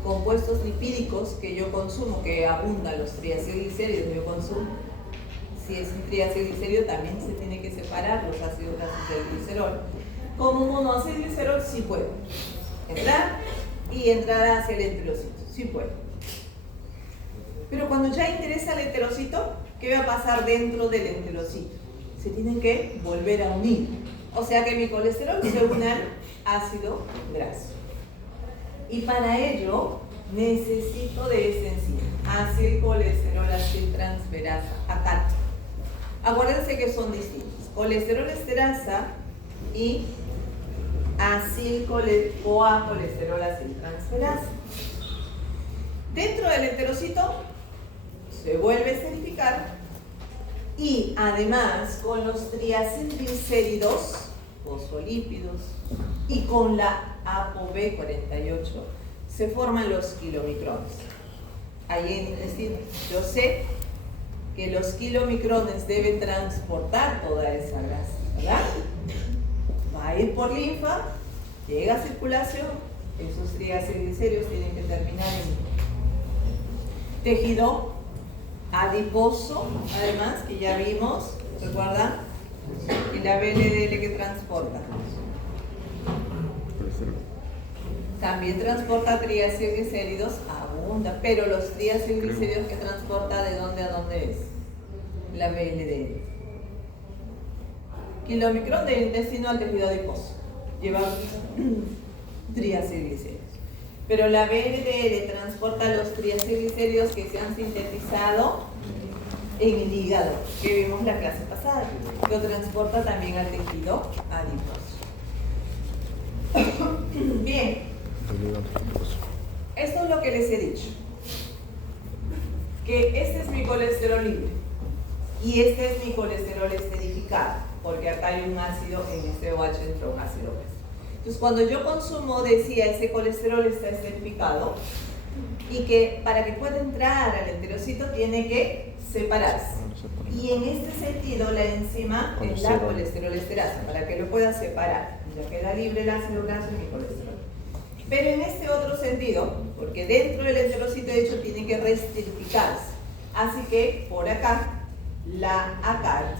compuestos lipídicos que yo consumo, que abundan los triacilglicéridos, yo consumo. Si es un triacilglicérido también se tiene que separar los ácidos grasos del glicerol. Como monoacilglicerol sí puede entrar y entrar hacia el enterocito, sí puede. Pero cuando ya ingresa el enterocito, ¿qué va a pasar dentro del enterocito? Se tienen que volver a unir. O sea que mi colesterol se une al ácido graso. Y para ello necesito de esta enzima, acilcolesterol aciltransferasa, ACAT. Acuérdense que son distintos, colesterol esterasa y colesterol aciltransferasa. Dentro del enterocito se vuelve a esterificar y además con los triacilglicéridos, fosfolípidos, y con la ApoB48 se forman los kilomicrones. Ahí en el intestino, yo sé que los kilomicrones deben transportar toda esa grasa, ¿verdad? Va a ir por linfa, llega a circulación, esos triacilglicéridos tienen que terminar en tejido adiposo, además, que ya vimos, ¿recuerdan? Y la VLDL que transporta. También transporta triacilglicéridos, abunda, pero los triacilglicéridos que transporta, ¿de dónde a dónde es? La VLDL. Kilomicrón del intestino al tejido adiposo. Lleva triacilglicéridos. Pero la VLDL transporta los triacilglicéridos que se han sintetizado en el hígado, que vimos la clase pasada. Lo transporta también al tejido adiposo. Bien. Esto es lo que les he dicho. Que este es mi colesterol libre y este es mi colesterol esterificado, porque acá hay un ácido, en este OH entró un ácido graso. Entonces cuando yo consumo, decía, ese colesterol está esterificado y que para que pueda entrar al enterocito tiene que separarse. Y en este sentido la enzima es la colesterol esterasa, para que lo pueda separar. Ya queda libre el ácido graso y mi colesterol. Pero en este otro sentido, porque dentro del enterocito de hecho tiene que reesterificarse. Así que por acá, la ACAT,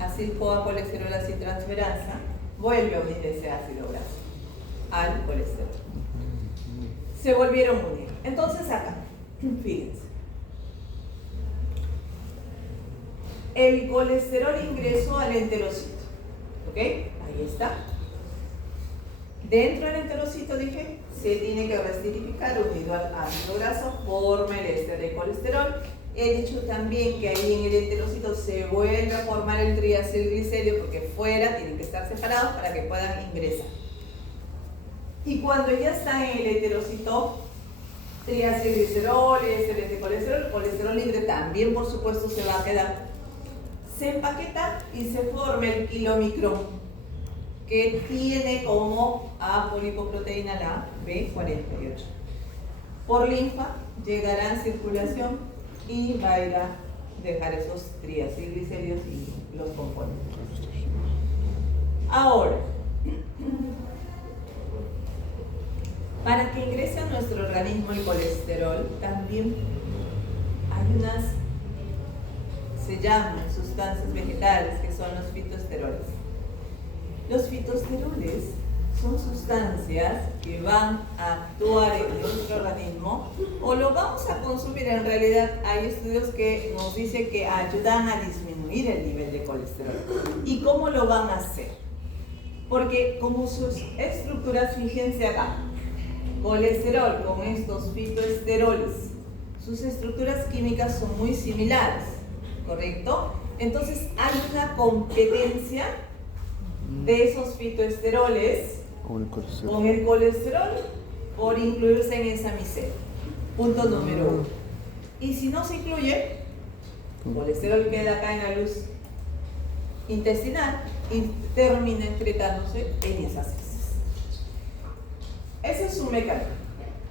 acil-CoA-colesterol aciltransferasa, vuelve a unir ese ácido graso al colesterol. Se volvieron a unir. Entonces acá, fíjense. El colesterol ingresó al enterocito. ¿Ok? Ahí está. Dentro del enterocito, dije, se tiene que reesterificar unido al ácido graso, forma el éster de colesterol. He dicho también que ahí en el enterocito se vuelve a formar el triacilglicérido porque fuera tienen que estar separados para que puedan ingresar. Y cuando ya está en el enterocito, triacilglicerol, éster de colesterol, colesterol libre también por supuesto se va a quedar. Se empaqueta y se forma el kilomicrón, que tiene como apolipoproteína la B48. Por linfa llegará en circulación y va a ir a dejar esos triacilglicéridos y los componentes. Ahora, para que ingrese a nuestro organismo el colesterol, también hay unas, se llaman sustancias vegetales, que son los fitoesteroles. Los fitoesteroles son sustancias que van a actuar en nuestro organismo o lo vamos a consumir. En realidad hay estudios que nos dicen que ayudan a disminuir el nivel de colesterol. ¿Y cómo lo van a hacer? Porque como sus estructuras, fíjense acá, colesterol con estos fitoesteroles, sus estructuras químicas son muy similares, ¿correcto? Entonces hay una competencia de esos fitoesteroles con el colesterol por incluirse en esa miseria. Punto número 1. Y si no se incluye, el colesterol queda acá en la luz intestinal y termina excretándose en esas heces. Ese es un mecanismo.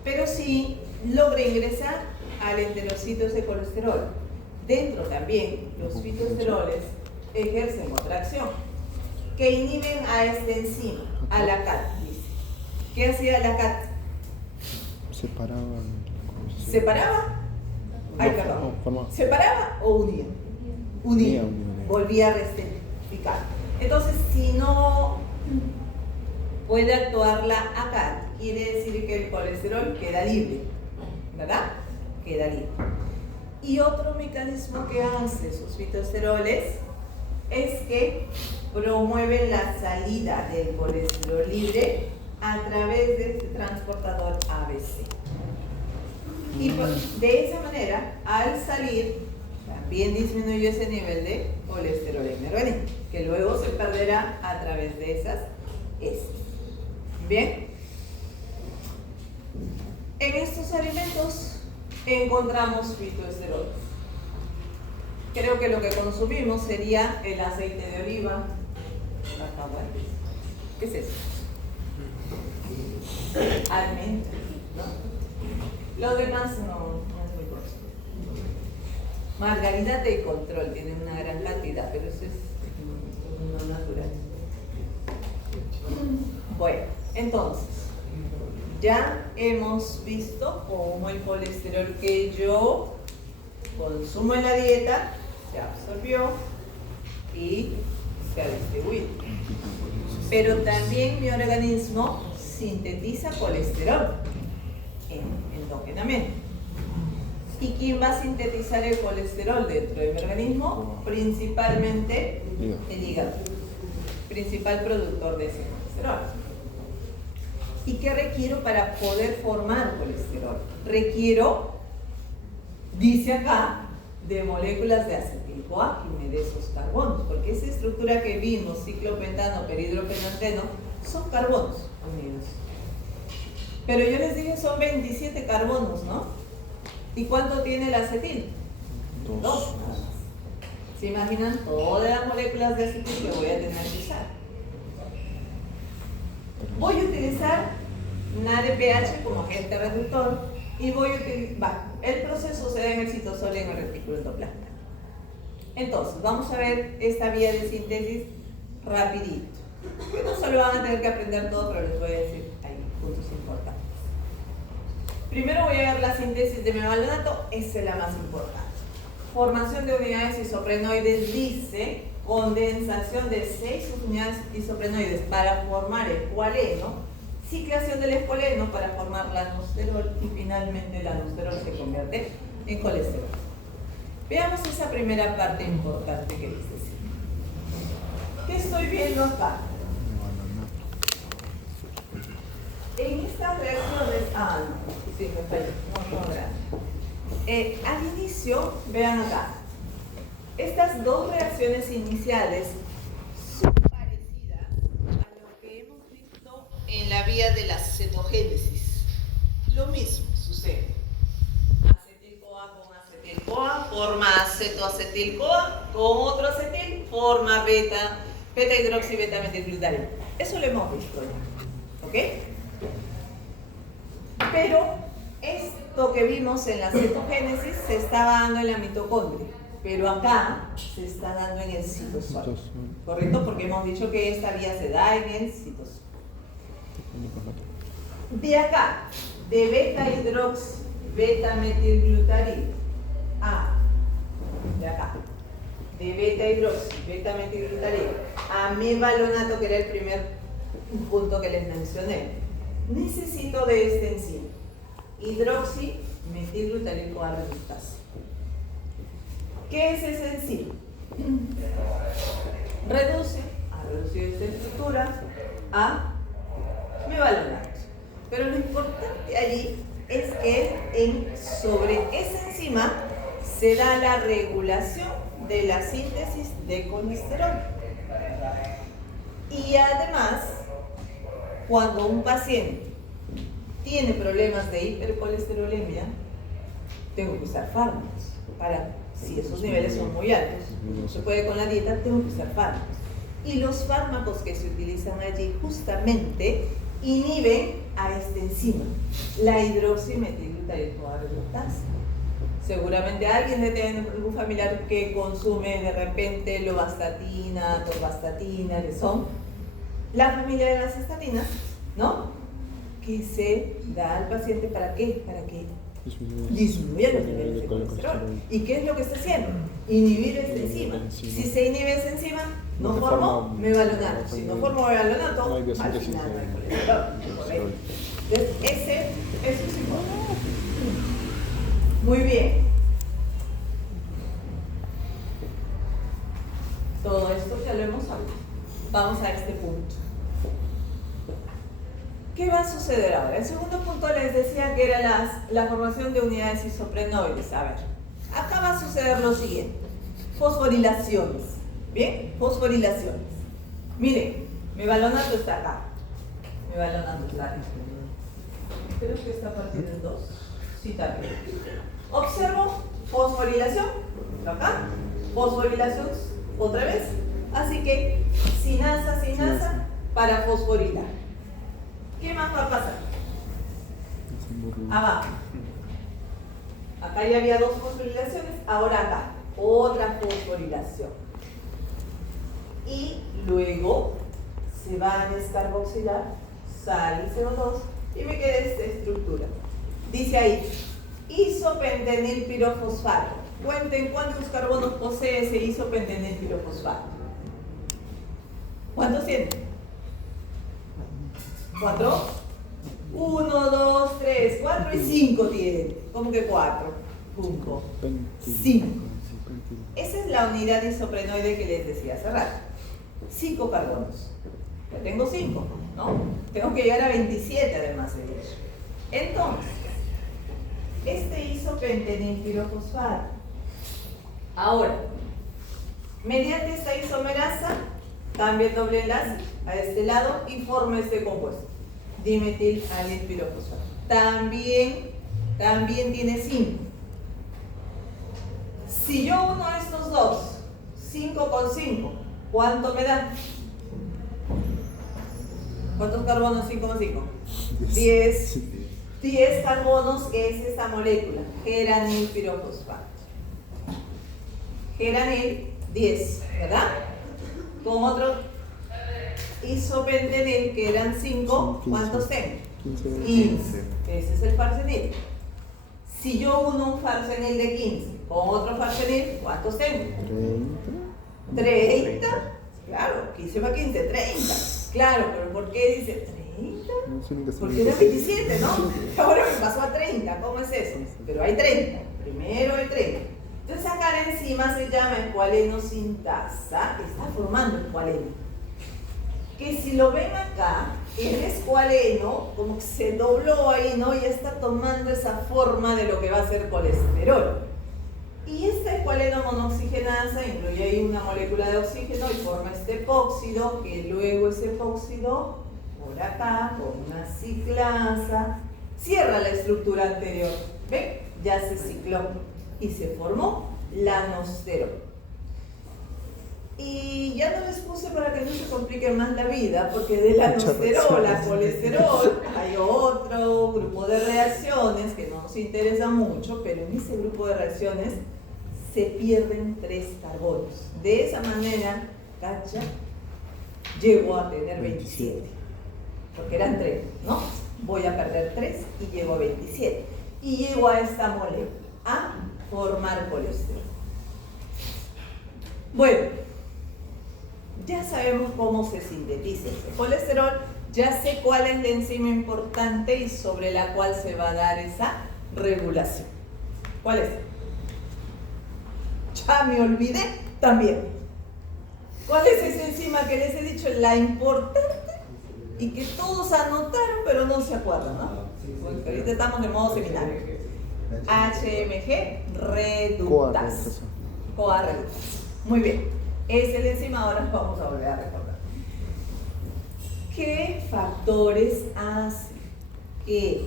Pero si logra ingresar al enterocito ese colesterol, dentro también los fitoesteroles ejercen otra acción, que inhiben a esta enzima, a la CAT. ¿Qué hacía la CAT? ¿Separaba? Ay, perdón. ¿Separaba o unía? Unía. Volvía a rectificar. Entonces, si no puede actuar la ACAT, quiere decir que el colesterol queda libre, ¿verdad? Queda libre. Y otro mecanismo que hace sus fitoesteroles es que promueven la salida del colesterol libre a través de este transportador ABC. Y de esa manera, al salir, también disminuye ese nivel de colesterol en el organismo, que luego se perderá a través de esas heces. Bien, en estos alimentos encontramos fitoesteroles. Creo que lo que consumimos sería el aceite de oliva, ¿qué es eso? Almendra, ¿no? Lo demás no es muy conocido. Margarina de control tiene una gran cantidad, pero eso es no natural. Bueno, entonces, ya hemos visto cómo el colesterol que yo consumo en la dieta se absorbió y se ha distribuido. Pero también mi organismo sintetiza colesterol endógenamente. ¿Y quién va a sintetizar el colesterol dentro de mi organismo? Principalmente el hígado, principal productor de ese colesterol. ¿Y qué requiero para poder formar colesterol? Requiero, dice acá, de moléculas de acetil-CoA y de esos carbonos, porque esa estructura que vimos, ciclopentano, perhidropenanteno, son carbonos unidos. Pero yo les dije son 27 carbonos, ¿no? ¿Y cuánto tiene el acetil? 2. ¿Se imaginan todas las moléculas de acetil que voy a tener que usar? Voy a utilizar NADPH como agente reductor y voy a utilizar, el proceso se da en el citosol y en el retículo endoplasmático. Entonces, vamos a ver esta vía de síntesis rapidito. No solo van a tener que aprender todo, pero les voy a decir ahí puntos importantes. Primero voy a ver la síntesis de mevalonato, esa es la más importante. Formación de unidades isoprenoides, dice condensación de 6 unidades isoprenoides para formar el coaleno, ciclación del escoleno para formar la anosterol y finalmente la anosterol se convierte en colesterol. Veamos esa primera parte importante que dice así. ¿Qué estoy viendo acá? En estas reacciones, sí, me falló, no, al inicio, vean acá, estas dos reacciones iniciales son parecidas a lo que hemos visto en la vía de la cetogénesis. Lo mismo sucede. Acetil-CoA con acetil-CoA forma acetoacetil-CoA, con otro acetil forma beta-hidroxibetamethylglutarico. Eso lo hemos visto ya, ¿ok? Pero esto que vimos en la cetogénesis se estaba dando en la mitocondria. pero acá se está dando en el citosol. ¿Correcto? Porque hemos dicho que esta vía se da en el citosol. De acá, de beta-hidroxi, beta-metilglutarido, de acá, de beta-hidroxi, beta-metilglutarido, a mevalonato, que era el primer punto que les mencioné, necesito de este enzima, hidroxi-metilglutarico-A reductasa. ¿Qué es ese enzima? Reduce, ha reducido esta estructura a mevalonato. Pero lo importante allí es que sobre esa enzima se da la regulación de la síntesis de colesterol. Y además, cuando un paciente tiene problemas de hipercolesterolemia, tengo que usar fármacos para, si esos niveles son muy altos, no se puede con la dieta, tengo que usar fármacos. Y los fármacos que se utilizan allí justamente inhiben a esta enzima, la hidroximetilglutarico-A reductasa. Seguramente alguien debe tener algún familiar que consume de repente lovastatina, torvastatina, que son la familia de las estatinas, ¿no? Que se da al paciente ¿para qué? Para que disminuya los niveles de colesterol. ¿Y qué es lo que está haciendo? Inhibir esta enzima. Si se inhibe esa enzima, no formo mevalonato. Si no formo mevalonato, al final no hay colesterol. Correcto. Entonces, eso es importante. Muy bien. Todo esto ya lo hemos hablado. Vamos a este punto. ¿Qué va a suceder ahora? El segundo punto les decía que era la formación de unidades isoprenoides. A ver, acá va a suceder lo siguiente. Fosforilaciones. ¿Bien? Fosforilaciones. Miren, mevalonato está acá. Mevalonato está acá. Creo que está partido en dos. Sí, también. Observo fosforilación. Acá. Fosforilación otra vez. Así que sinasa para fosforilar. ¿Qué más va a pasar? Abajo. Acá ya había dos fosforilaciones, ahora acá, otra fosforilación. Y luego se va a descarboxilar, sale el CO2 y me queda esta estructura. Dice ahí, isopentenilpirofosfato. Cuenten cuántos carbonos posee ese isopentenilpirofosfato. ¿Cuántos tiene? 4. 1, 2, 3, 4 y 5 tiene. ¿Cómo que 4? 5. Esa es la unidad isoprenoide que les decía hace rato. 5 carbonos. Ya tengo 5, ¿no? Tengo que llegar a 27 además de ello. Entonces, este isopentenilpirofosfato. Ahora, mediante esta isomerasa, cambia el doble enlace a este lado y forma este compuesto, dimetil-alilpirofosfato. También tiene 5. Si yo uno a estos dos, 5 con 5, ¿cuánto me da? ¿Cuántos carbonos 5 con 5? 10. 10 carbonos, que es esta molécula, geranilpirofosfato. Geranil, 10, ¿verdad? Con otro isopentenil, que eran 5, ¿cuántos tengo? 15. Ese es el farsenil. Si yo uno un farsenil de 15 con otro farsenil, ¿cuántos tengo? 30. Claro, 15 más 15, 30. Claro, pero ¿por qué dice 30? Porque era 27, ¿no? Ahora me pasó a 30. ¿Cómo es eso? Pero hay 30. Primero hay 30. Entonces acá la enzima se llama escualenosintasa, está formando escualeno. Que si lo ven acá, el escualeno como que se dobló ahí, ¿no? Y está tomando esa forma de lo que va a ser colesterol. Y esta escualeno monoxigenasa incluye ahí una molécula de oxígeno y forma este epóxido, que luego ese epóxido, por acá, con una ciclasa, cierra la estructura anterior. ¿Ven? Ya se cicló y se formó lanosterol. Y ya no les puse para que no se complique más la vida, porque de lanosterol a colesterol hay otro grupo de reacciones que no nos interesa mucho, pero en ese grupo de reacciones se pierden 3 carbonos. De esa manera, cacha, llego a tener 27. Porque eran 3, ¿no? Voy a perder 3 y llego a 27. Y llego a esta molécula, a formar colesterol. Bueno, ya sabemos cómo se sintetiza ese colesterol, ya sé cuál es la enzima importante y sobre la cual se va a dar esa regulación. ¿Cuál es? Ya me olvidé también. ¿Cuál es esa enzima que les he dicho? La importante y que todos anotaron pero no se acuerdan, ¿no? Porque ahorita estamos en modo seminario. HMG reductasa. CoA reductasa. Muy bien. Es la enzima, ahora vamos a volver a recordar. ¿Qué factores hacen que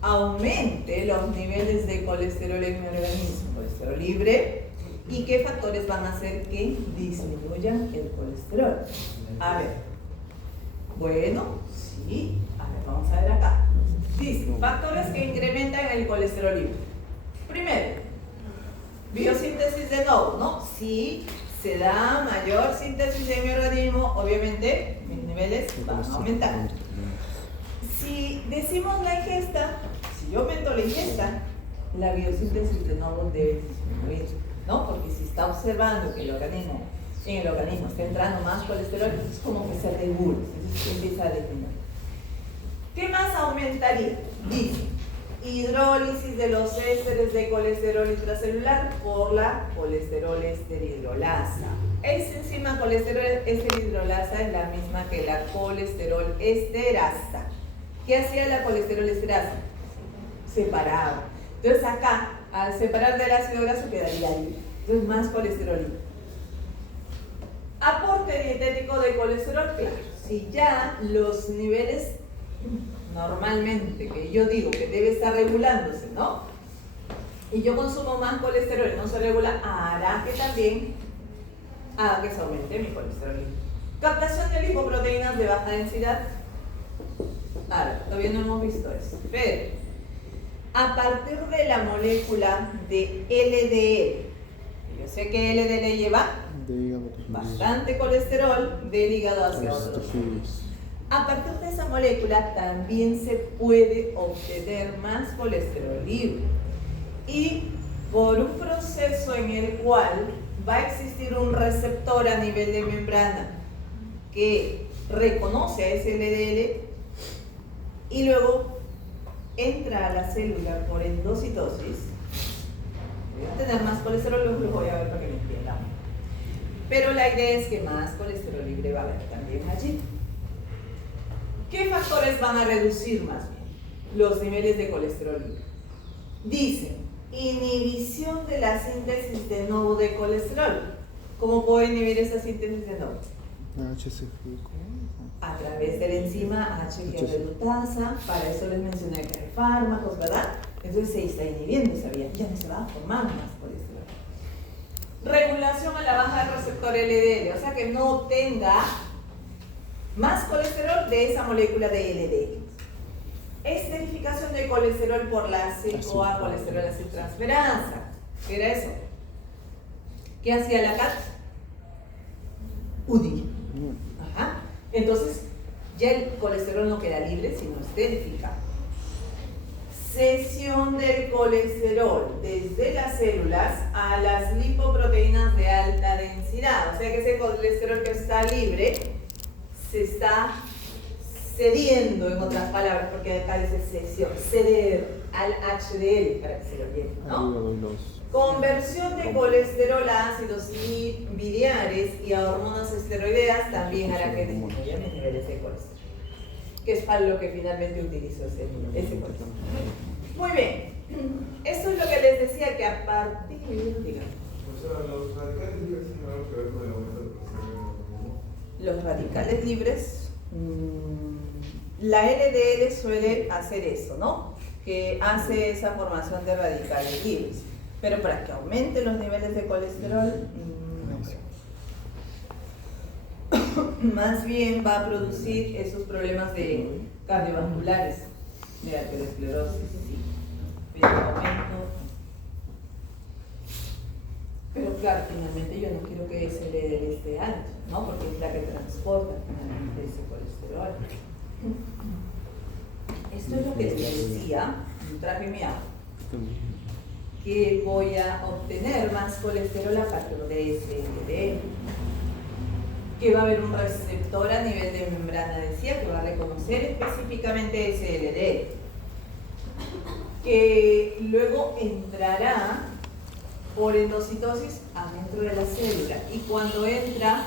aumente los niveles de colesterol en mi organismo? Colesterol libre. ¿Y qué factores van a hacer que disminuyan el colesterol? A ver. Bueno, sí. A ver, vamos a ver acá. Dice, factores que incrementan el colesterol libre. Primero, biosíntesis de nuevo, ¿no? Si se da mayor síntesis de mi organismo, obviamente mis niveles van a aumentar. Si decimos la ingesta, si yo aumento la ingesta, la biosíntesis de nuevo debe disminuir, ¿no? Porque si está observando que en el organismo está entrando más colesterol, es como que se regula, entonces empieza a disminuir. ¿Qué más aumentaría? Dice, hidrólisis de los ésteres de colesterol intracelular por la colesterol esteridrolasa. Esa enzima colesterol esteridrolasa es la misma que la colesterol esterasa. ¿Qué hacía la colesterol esterasa? Separaba. Entonces acá, al separar del ácido graso quedaría libre. Entonces más colesterol libre. Aporte dietético de colesterol, claro. Si ya los niveles normalmente, que yo digo que debe estar regulándose, ¿no? Y yo consumo más colesterol y no se regula, hará que también haga que se aumente mi colesterol. Captación de lipoproteínas de baja densidad. Ahora, todavía no hemos visto eso, pero a partir de la molécula de LDL, yo sé que LDL lleva bastante colesterol del hígado hacia otros. A partir de esa molécula también se puede obtener más colesterol libre. Y por un proceso en el cual va a existir un receptor a nivel de membrana que reconoce a ese LDL y luego entra a la célula por endocitosis, voy a tener más colesterol, luego lo voy a ver para que me entiendan. Pero la idea es que más colesterol libre va a haber también allí. ¿Qué factores van a reducir más bien los niveles de colesterol libre? Dicen, inhibición de la síntesis de nuevo de colesterol. ¿Cómo puedo inhibir esa síntesis de nuevo? A través de la enzima HG reductasa. Para eso les mencioné que hay fármacos, ¿verdad? Entonces se está inhibiendo esa vía, ya no se va a formar más colesterol. Regulación a la baja del receptor LDL, o sea que no tenga más colesterol de esa molécula de LDL. Esterificación de colesterol por la CoA, colesterol acetiltransferasa. ¿Qué era eso? ¿Qué hacía la CAT? UDI. Ajá. Entonces, ya el colesterol no queda libre, sino esterificado. Cesión del colesterol desde las células a las lipoproteínas de alta densidad. O sea que ese colesterol que está libre se está cediendo, en otras palabras, porque acá dice cesión, ceder al HDL para que se lo lleve, ¿no? Conversión de colesterol a ácidos biliares y a hormonas esteroideas también hará que disminuyan los niveles de colesterol, que es para lo que finalmente utilizo ese colesterol. Muy bien, esto es lo que les decía, que a partir, digamos, los radicales libres tienen algo que ver con el aumento del colesterol. Los radicales libres, la LDL suele hacer eso, ¿no? Que hace esa formación de radicales libres. Pero para que aumente los niveles de colesterol, no creo. Más bien va a producir esos problemas de cardiovasculares, de arteriosclerosis, sí. Pero aumento. claro, finalmente yo no quiero que ese LDL esté alto, ¿no? Porque es la que transporta finalmente ese colesterol. Esto es lo que les decía, traje mi agua, que voy a obtener más colesterol a partir de ese LDL, que va a haber un receptor a nivel de membrana decía que va a reconocer específicamente ese LDL, que luego entrará por endocitosis adentro de la célula, y cuando entra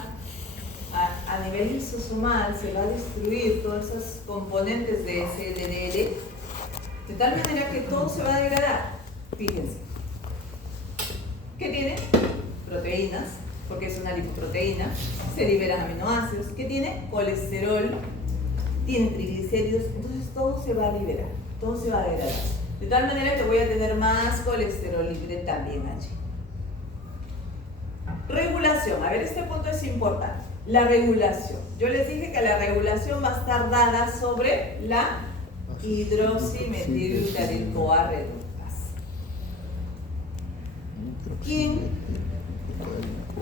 a nivel lisosomal se va a destruir todas esas componentes de ese LDL de tal manera que todo se va a degradar. Fíjense, ¿qué tiene? Proteínas, porque es una lipoproteína, se liberan aminoácidos, ¿qué tiene? Colesterol, tiene triglicéridos, entonces todo se va a liberar, todo se va a degradar. De tal manera que voy a tener más colesterol libre también allí. Regulación, a ver, este punto es importante. La regulación. Yo les dije que la regulación va a estar dada sobre la hidroximetilglutatil-CoA reductasa. ¿Quién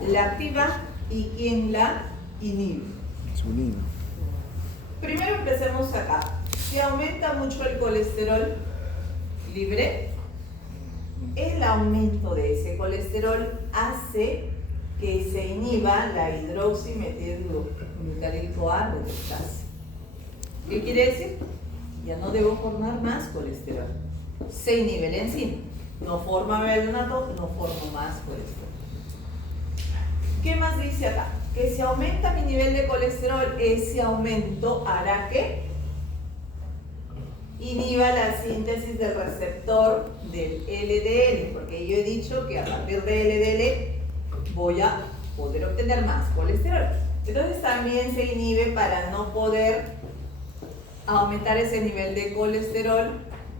la activa y quién la inhibe? Primero empecemos acá. Si aumenta mucho el colesterol libre, el aumento de ese colesterol hace que se inhiba la hidroximetilglutatil-CoA reductasa. ¿Qué quiere decir? Ya no debo formar más colesterol. Se inhibe la enzima. No forma bicarbonato, no formo más colesterol. ¿Qué más dice acá? Que si aumenta mi nivel de colesterol, ese aumento hará que inhiba la síntesis del receptor del LDL, porque yo he dicho que a partir de LDL voy a poder obtener más colesterol. Entonces también se inhibe para no poder aumentar ese nivel de colesterol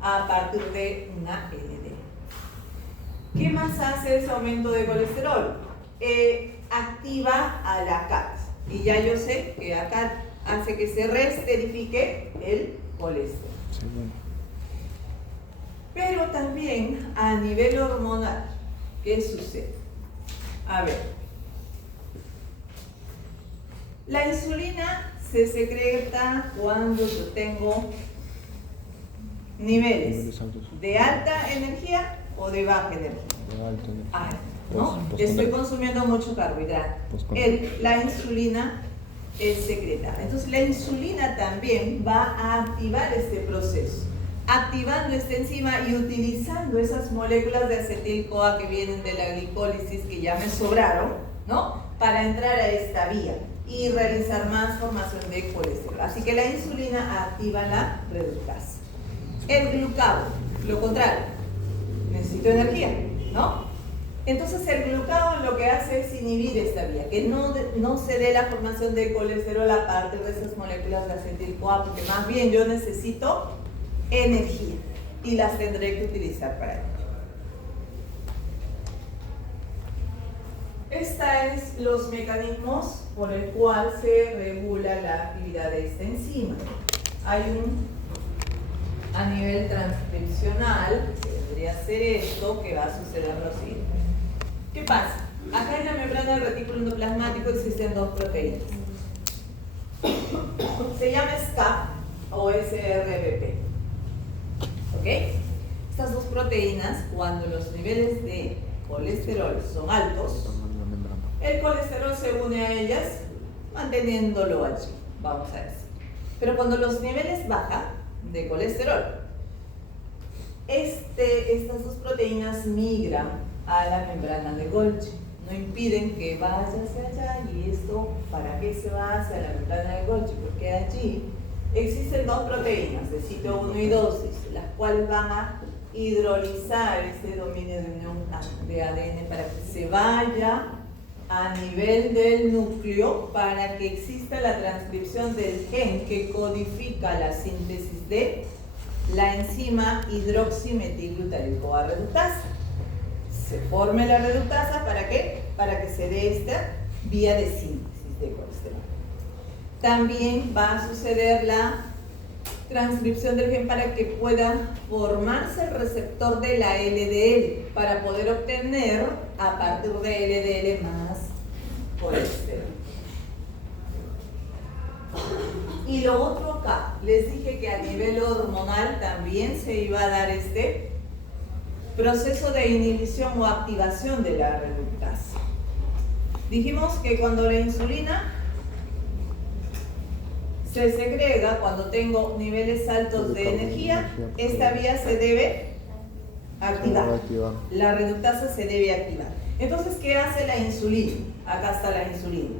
a partir de una LDL. ¿Qué más hace ese aumento de colesterol? Activa a la CAT, y ya yo sé que ACAT hace que se reesterifique el colesterol. Sí, bueno. Pero también a nivel hormonal, ¿qué sucede? A ver, la insulina se secreta cuando yo tengo niveles de alta energía o de baja energía. De alta energía. ¿No? Estoy consumiendo mucho carbohidrato. La insulina es secretada. Entonces la insulina también va a activar este proceso, activando esta enzima y utilizando esas moléculas de acetil-CoA que vienen de la glicólisis que ya me sobraron, ¿no? Para entrar a esta vía y realizar más formación de colesterol. Así que la insulina activa la reductasa. El glucagón, lo contrario, necesito energía, ¿no? Entonces el glucagón lo que hace es inhibir esta vía, que no se dé la formación de colesterol a partir de esas moléculas de acetil-CoA, porque más bien yo necesito energía y las tendré que utilizar para ello. Estos son los mecanismos por el cual se regula la actividad de esta enzima. Hay a nivel transcripcional, que debería ser esto, que va a suceder lo siguiente. ¿Qué pasa? Acá en la membrana del retículo endoplasmático existen dos proteínas. Se llama SCAP o SRBP. ¿Ok? Estas dos proteínas, cuando los niveles de colesterol son altos, el colesterol se une a ellas manteniéndolo allí, vamos a decir. Pero cuando los niveles bajan de colesterol, estas dos proteínas migran a la membrana de Golgi, no impiden que vaya hacia allá. ¿Y esto para qué se va hacia la membrana de Golgi? Porque allí existen dos proteínas de sitio 1 y 2, las cuales van a hidrolizar este dominio de unión de ADN para que se vaya a nivel del núcleo, para que exista la transcripción del gen que codifica la síntesis de la enzima hidroximetilglutatil-CoA reductasa. Se forme la reductasa, ¿para qué? Para que se dé esta vía de síntesis de colesterol. También va a suceder la transcripción del gen para que pueda formarse el receptor de la LDL para poder obtener a partir de LDL más colesterol. Y lo otro acá, les dije que a nivel hormonal también se iba a dar este proceso de inhibición o activación de la reductasa. Dijimos que cuando la insulina se segrega, cuando tengo niveles altos de energía, esta vía se debe activar. La reductasa se debe activar. Entonces, ¿qué hace la insulina? Acá está la insulina.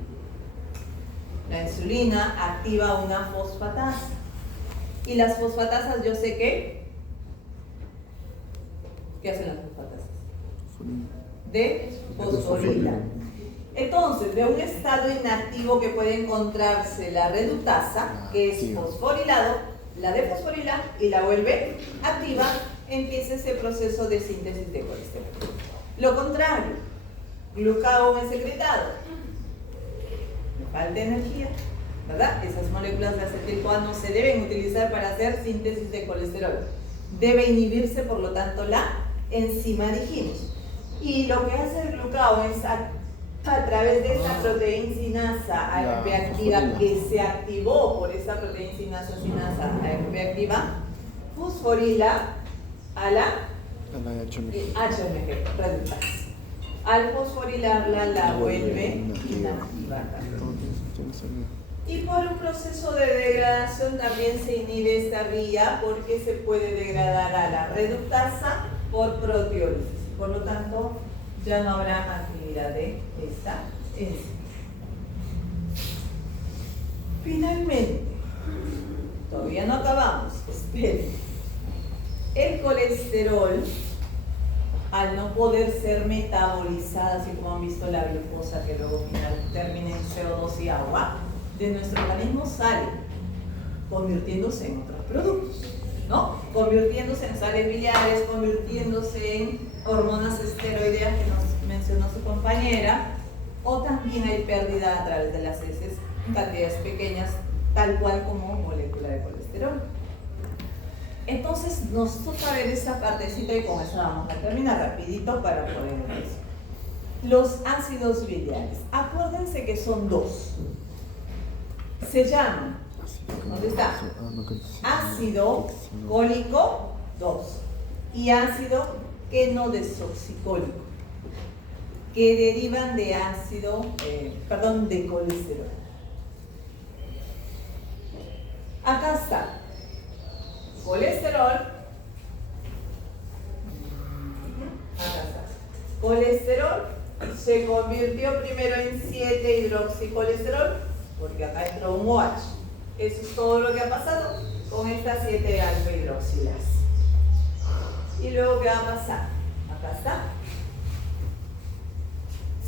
La insulina activa una fosfatasa. Y las fosfatasas, yo sé que... ¿Qué hacen las fosfatasas? De fosforila. Entonces, de un estado inactivo que puede encontrarse la reductasa, que es fosforilado, la defosforila y la vuelve activa, empieza ese proceso de síntesis de colesterol. Lo contrario, glucagón es secretado. Me falta energía, ¿verdad? Esas moléculas de acetil-CoA no se deben utilizar para hacer síntesis de colesterol. Debe inhibirse, por lo tanto, la enzima, dijimos. Y lo que hace el glucagón es a través de esta proteína sinasa AMP activa que se activó por esta proteína sinasa AMP activa, fosforila a la HMG, reductasa. Al fosforilarla la vuelve inactiva. Y por un proceso de degradación también se inhibe esta vía porque se puede degradar a la reductasa por proteólisis. Por lo tanto, ya no habrá actividad de esta enzima. Finalmente, todavía no acabamos, esperen. El colesterol, al no poder ser metabolizada, así como han visto la glucosa que luego termina en CO2 y agua, de nuestro organismo sale, convirtiéndose en otros productos, ¿no? Convirtiéndose en sales biliares, convirtiéndose en hormonas esteroideas que nos mencionó su compañera, o también hay pérdida a través de las heces en cantidades pequeñas, tal cual como molécula de colesterol. Entonces nos toca ver esta partecita y con eso vamos a terminar rapidito para poder ver eso. Los ácidos biliares, acuérdense que son dos. Se llaman, ¿dónde está? Ácido cólico 2 y ácido quenodesoxicólico, que derivan de de colesterol. Acá está. Colesterol. Acá está. Colesterol se convirtió primero en 7-hidroxicolesterol, porque acá entró un OH. Eso es todo lo que ha pasado con estas 7-alfa-hidroxilas. Y luego, ¿qué va a pasar? Acá está.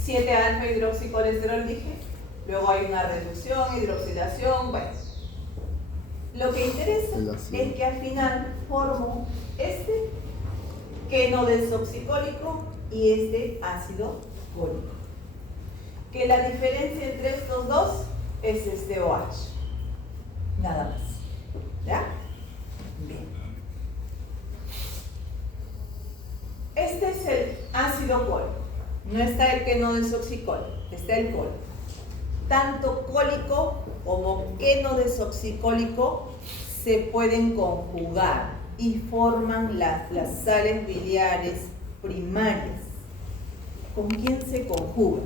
7-alfa-hidroxicolesterol, dije. Luego hay una reducción, hidroxilación, bueno. Lo que interesa es que al final formo este quenodesoxicólico y este ácido cólico. Que la diferencia entre estos dos es este OH. Nada más. ¿Ya? Bien. Este es el ácido cólico. No está el quenodesoxicólico, está el cólico. Tanto cólico como quenodesoxicólico se pueden conjugar y forman las sales biliares primarias. ¿Con quién se conjugan?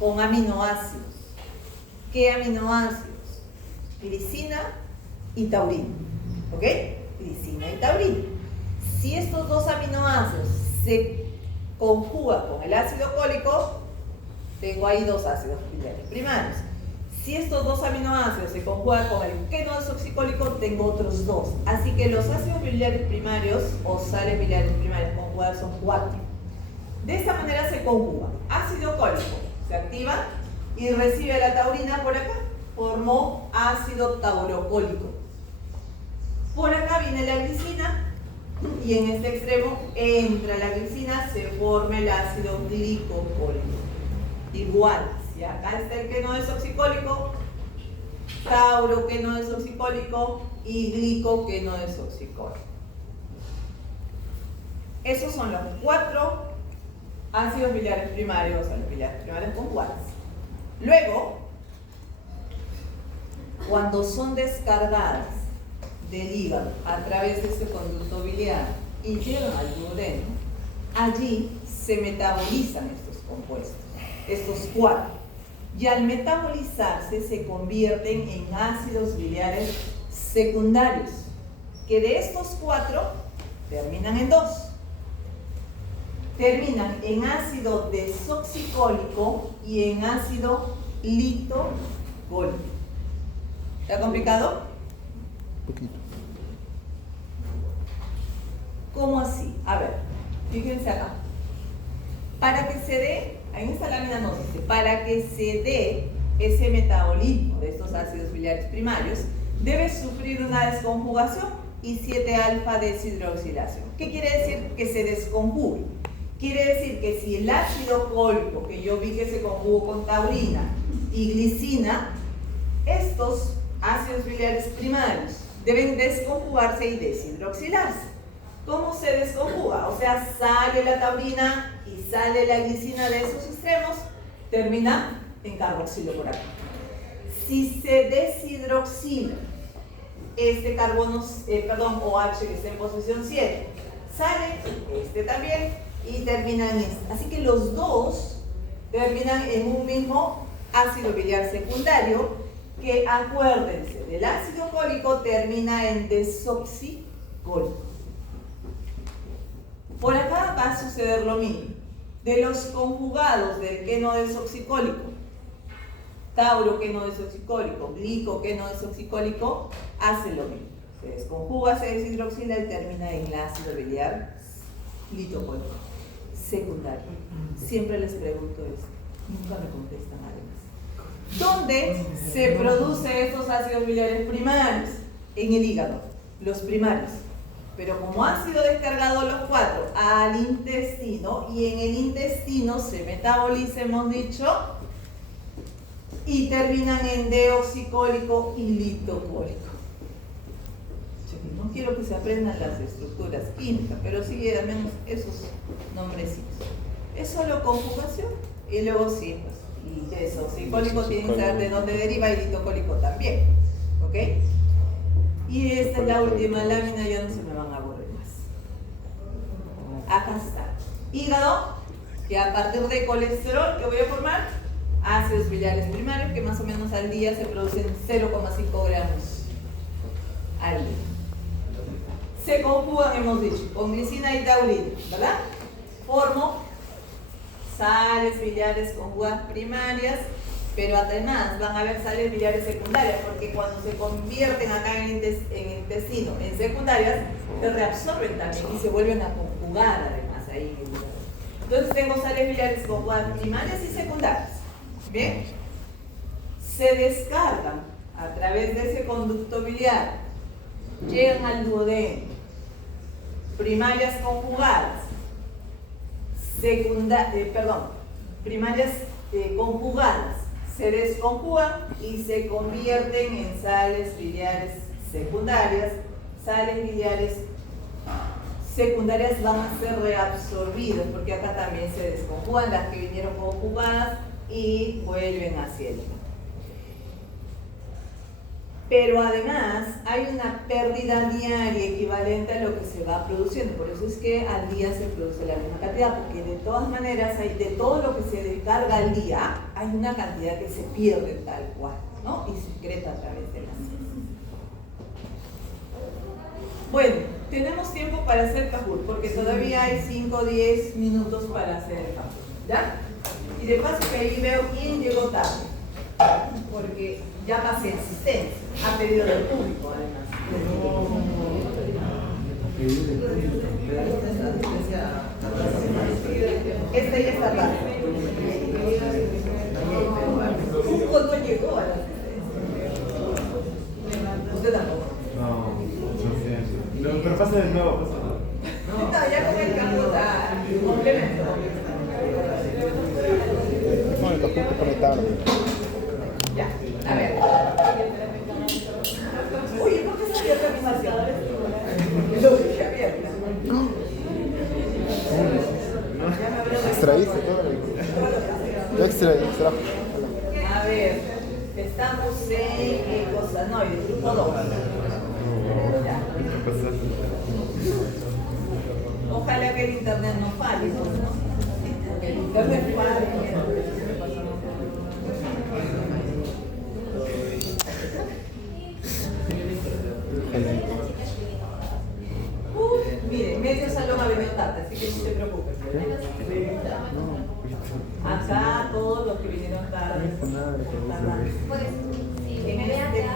Con aminoácidos. ¿Qué aminoácidos? Glicina y taurina. ¿Ok? Glicina y taurina. Si estos dos aminoácidos se conjugan con el ácido cólico, tengo ahí dos ácidos biliares primarios. Si estos dos aminoácidos se conjugan con el quenodesoxicólico, tengo otros dos. Así que los ácidos biliares primarios o sales biliares primarias conjugadas son 4. De esta manera se conjuga. Ácido cólico se activa y recibe la taurina por acá. Formó ácido taurocólico. Por acá viene la glicina y en este extremo entra la glicina, se forma el ácido glicocólico. Igual, si acá está el quenodesoxicólico, tauro que no es oxicólico y glico que no es oxicólico. Esos son los 4 ácidos biliares primarios, o sea, los biliares primarios conjugados. Luego, cuando son descargadas del hígado a través de este conducto biliar y llegan al duodeno, allí se metabolizan estos compuestos, estos 4. Y al metabolizarse se convierten en ácidos biliares secundarios, que de estos 4 terminan en 2. Terminan en ácido desoxicólico y en ácido litogólico. ¿Está complicado? Poquito. ¿Cómo así? A ver, fíjense acá. Para que se dé, en esta lámina nos dice, para que se dé ese metabolismo de estos ácidos biliares primarios, debe sufrir una desconjugación y 7-alfa deshidroxilación. ¿Qué quiere decir que se desconjugue? Quiere decir que si el ácido cólico, que yo vi que se conjugó con taurina y glicina, estos ácidos biliares primarios deben desconjugarse y deshidroxilarse. ¿Cómo se desconjuga? O sea, sale la taurina y sale la glicina de esos extremos, termina en carboxilo por aquí. Si se deshidroxila este carbono, OH que está en posición 7, sale este también y termina en este. Así que los dos terminan en un mismo ácido biliar secundario que, acuérdense, del ácido cólico termina en desoxicólico. Por acá va a suceder lo mismo. De los conjugados del queno desoxicólico, tauro queno desoxicólico, glico queno desoxicólico, hace lo mismo. Se desconjuga, se deshidroxila y termina en el ácido biliar litogólico secundario. Siempre les pregunto esto, nunca me contestan además. ¿Dónde se producen estos ácidos biliares primarios? En el hígado, los primarios. Pero como han sido descargados los 4 al intestino, y en el intestino se metaboliza, hemos dicho, y terminan en deoxicólico y litogólico. No quiero que se aprendan las estructuras químicas, pero sí, al menos esos nombrecitos. Es solo conjugación, y luego sí, pues, y desoxicólico tienen que saber de dónde deriva, y litogólico también. ¿Ok? Y esta es la última lámina, ya no se me van a aburrir más. Acá está. Hígado, que a partir de colesterol que voy a formar, ácidos biliares primarios, que más o menos al día se producen 0,5 gramos al día. Se conjugan, hemos dicho, con glicina y taurina, ¿verdad? Formo sales biliares conjugadas primarias, pero además van a haber sales biliares secundarias, porque cuando se convierten acá en el intestino en secundarias, se reabsorben también y se vuelven a conjugar además ahí. Entonces tengo sales biliares conjugadas primarias y secundarias. ¿Bien? Se descargan a través de ese conducto biliar, llegan al duodeno, primarias conjugadas, primarias conjugadas, se desconjugan y se convierten en sales biliares secundarias. Sales biliares secundarias van a ser reabsorbidas, porque acá también se desconjugan las que vinieron conjugadas y vuelven hacia el hígado. Pero además hay una pérdida diaria equivalente a lo que se va produciendo. Por eso es que al día se produce la misma cantidad, porque de todas maneras, de todo lo que se descarga al día, hay una cantidad que se pierde tal cual, ¿no? Y se secreta a través de las heces. Bueno, tenemos tiempo para hacer cajul, porque todavía hay 5 o 10 minutos para hacer el cajul, ¿ya? Y de paso que ahí veo quién llegó tarde, porque ya pasé asistencia, a pedido del público además. Esta ya está tarde. Cuco no llegó a la asistencia. Usted tampoco. No, pero pasa de nuevo, pasa. No, ya con el campo está complemento. Bueno, tampoco para tarde. Ya, a ver. extraíste todo. Yo extrajo. A ver, estamos en ecosanoide, grupo 2. Ya. Ojalá que el internet no falle, ¿no? Que el internet falle. Mire, medio salón ha venido tarde, así que no se preocupe. Acá todos los que vinieron tarde. En este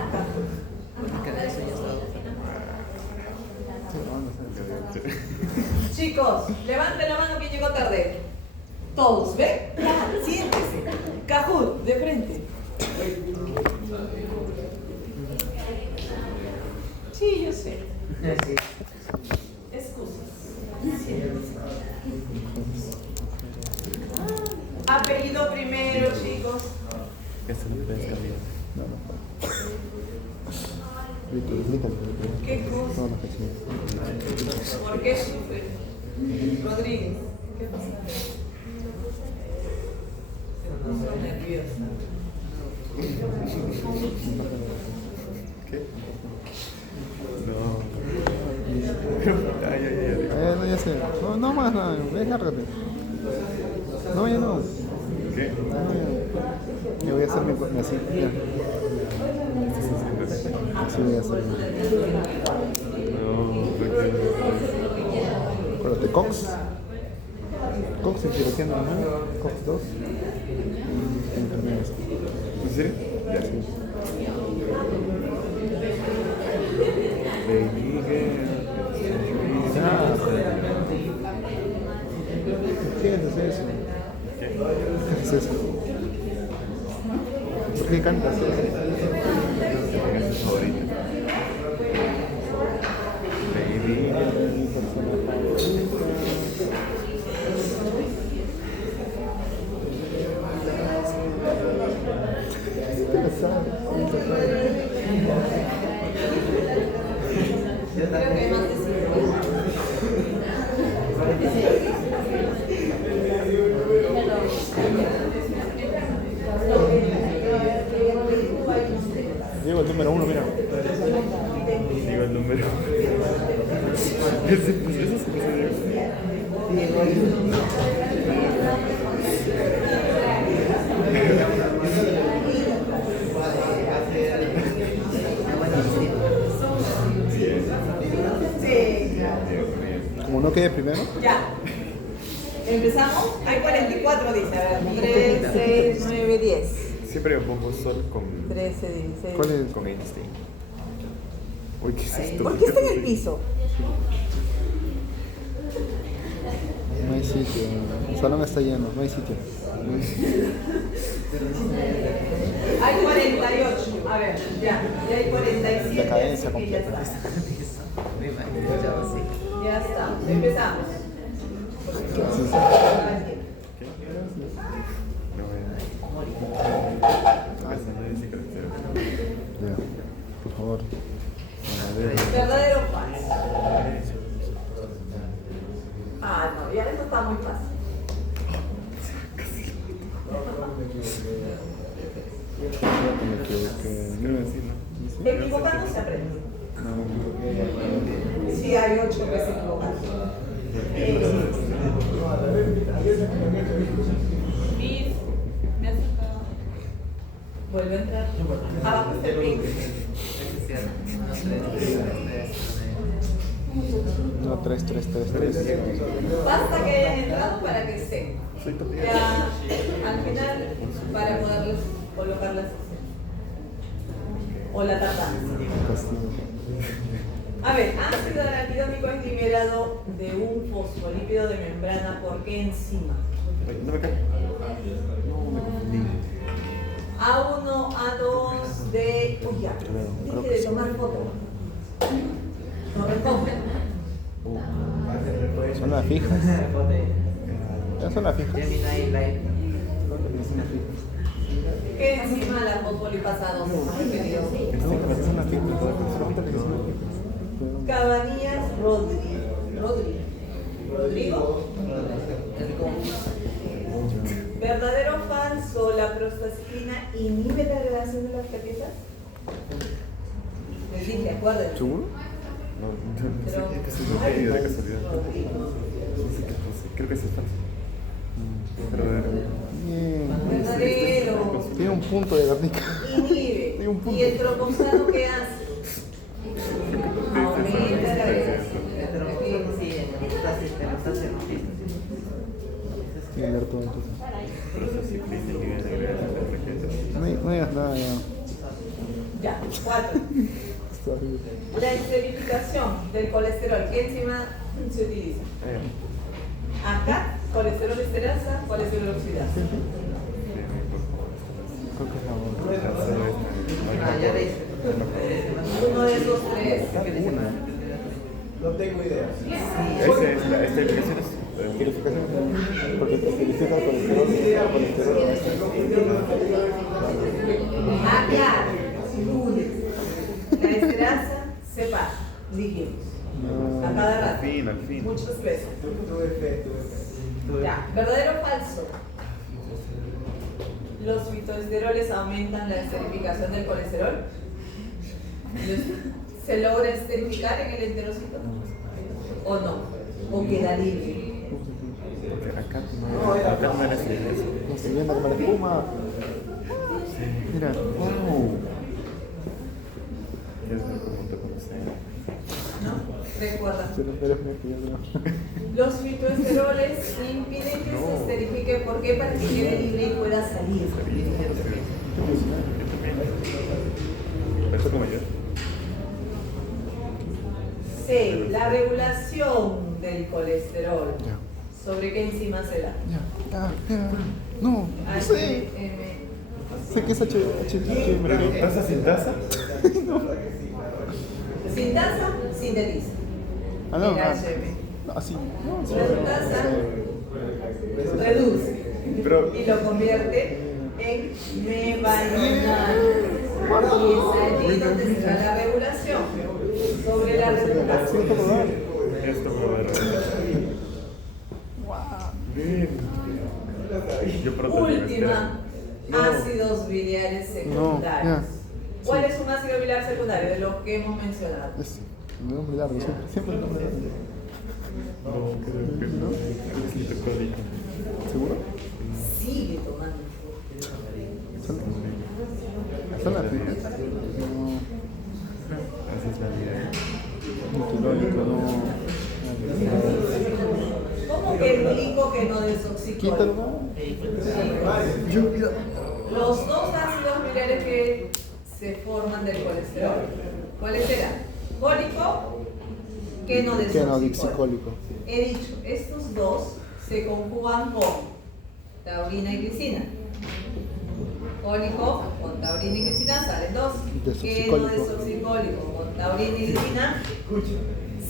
chicos, levanten la mano quien llegó tarde. Todos, ¿ven? Ya, siéntese. Cajut, de frente. Sí, yo sé. Excusas. Apellido primero, chicos. Esto no puedes cambiar. ¿Qué cosa? ¿Por qué sufre? Rodríguez, ¿qué pasa? Se puso nerviosa. ¿Qué? No. Ay, ay, ay. No, ya sé. No más nada. Ven, lárgate. No, ya no. ¿Qué? No, ya. Yo voy a hacer mi así. Ya. Así voy a hacer. No, porque... Acuérdate, Cox. Cox en cirugía normal. Cox 2. Enfermeras. ¿En serio? Ya. Sí. ¿Qué es eso? ¿Qué? ¿Qué es eso? ¿Por qué cantas eso? Es favorito. Baby. ¿Qué lo sabes? Creo que hay más de 5. Diego, el número 1, mira. Digo el número. Eso se puso Diego. Como no quede primero. Ya. ¿Empezamos? Hay 44, dice. A ver, 3, 6, 9, 10. Siempre me pongo sol con 13, 16. ¿Cuál es? con Einstein. Uy, ¿qué es esto? ¿Por qué está en el piso? No hay sitio. El salón está lleno, no hay sitio. Hay 48. A ver, ya. Ya hay 47. Decadencia así que ya completa. está. Ya está. Empezamos. Ya, por favor. ¿Verdadero o falso? Ah, no, ya eso está muy fácil. Equivocando se aprende. Sí, hay 8 que se equivocan. Me ha sacado. Vuelve a entrar. Abajo está el pin. No, 3. Basta que hayan entrado para que estén. Ya al final, para poderles colocar las secciones. O la tardanza. A ver, ácido araquidónico es liberado de un fosfolípido de membrana. ¿Por qué enzima? No me cae. No, me confundí. A1, A2 de... Uy, ya. Deje de tomar foto. No recoge. Son las fijas. Ya son las fijas. ¿Qué enzima la fosfolipasa 2? Más repetido. Son las fijas. Cabanillas Rodríguez. Rodrigo. la prostaciclina inhibe la degradación de las plaquetas. Les dije, acuérdense. ¿Seguro? No, no sé, Pero es que se no me hay dio de dos casualidad. Rodrigos. No sé qué pasa. Creo que sí es falso. Pero Bien. Verdadero. Tiene un punto de Guernica. Inhibe. Tiene un punto. ¿Y el troposano qué hace? Aumenta la degradación de las plaquetas. Tiene que leer todo entonces. prostaciclina inhibe la degradación de plaquetas. No digas nada ya. Ya, 4. Está horrible. La esterificación del colesterol, ¿qué enzima se utiliza? Acá, colesterol esterasa, colesterol oxidasa. Creo que es la otra. Ya le hice. Uno de esos tres. No tengo idea. Esta explicación es. Purificación, porque te purifica el colesterol, el colesterol. Acá, la esterasa se pasa, dijimos. A cada rato. Al fin. Muchas veces. Tuve fe. Ya, ¿verdadero o falso? ¿Los fitoesteroles aumentan la esterificación del colesterol? ¿Se logra esterificar en el enterocito? ¿O no? ¿O queda libre? Porque acá no era así. No se viene con la espuma. Mira. ¡Wow! Es lo que monto con usted. ¿No? ¿Recuerda? Pero no. Los fitoesteroles impiden que se esterifique. ¿Por qué? Para que quede libre y pueda salir. ¿Eso como yo? C. La regulación del colesterol. Ya. ¿Sobre qué enzima se da? Ya. No, no sé. Sé que es H. ¿Taza sin taza? Sin tasa, sintetiza. Ah, no, El ah. HM. No, así. Tasa reduce Pero, y lo convierte en mevalonal. Y es allí donde se da la regulación. Sobre la regulación. esto me va a dar. Bien. Yo proteína. Última, ácidos biliares secundarios. ¿Cuál es un ácido biliar secundario de los que hemos mencionado? Es un nombre largo, siempre el nombre largo. No, creo que no. Es citocólico. ¿Seguro? Sigue tomando. ¿Son las fijas? No. Así es la vida. Quilónico, no. ¿Cómo que el glico que no desoxicólico? Quítalo, ¿no? Los dos ácidos biliares que se forman del colesterol, ¿cuáles eran? Cólico, que no Quenodixicólico. He dicho, estos dos se conjugan con taurina y glicina. Cólico con taurina y glicina salen dos. Desoxicólico. Quenodesoxicólico con taurina y glicina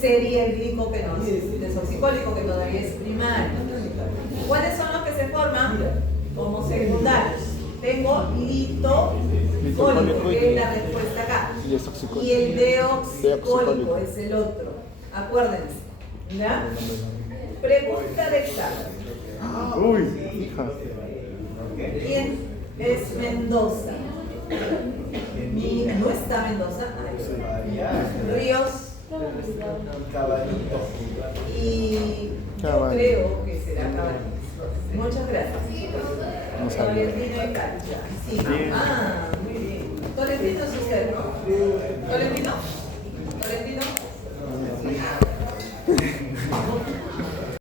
sería el glico que no es desoxicólico, que todavía es primario. ¿Cuáles son los que se forman como secundarios? Tengo litocólico, que es la respuesta acá. Y desoxicólico. Y el deoxicólico Deoxicólico. es el otro. Acuérdense. ¿Ya? Pregunta de examen. Uy. Hija. ¿Quién es Mendoza? No está Mendoza. Ríos. Y yo Cabañas. creo que será Cabañas. Muchas gracias. No sabía. Tolentino y Cancha. Sí. Ah, muy bien. Tolentino es usted, ¿no? Tolentino.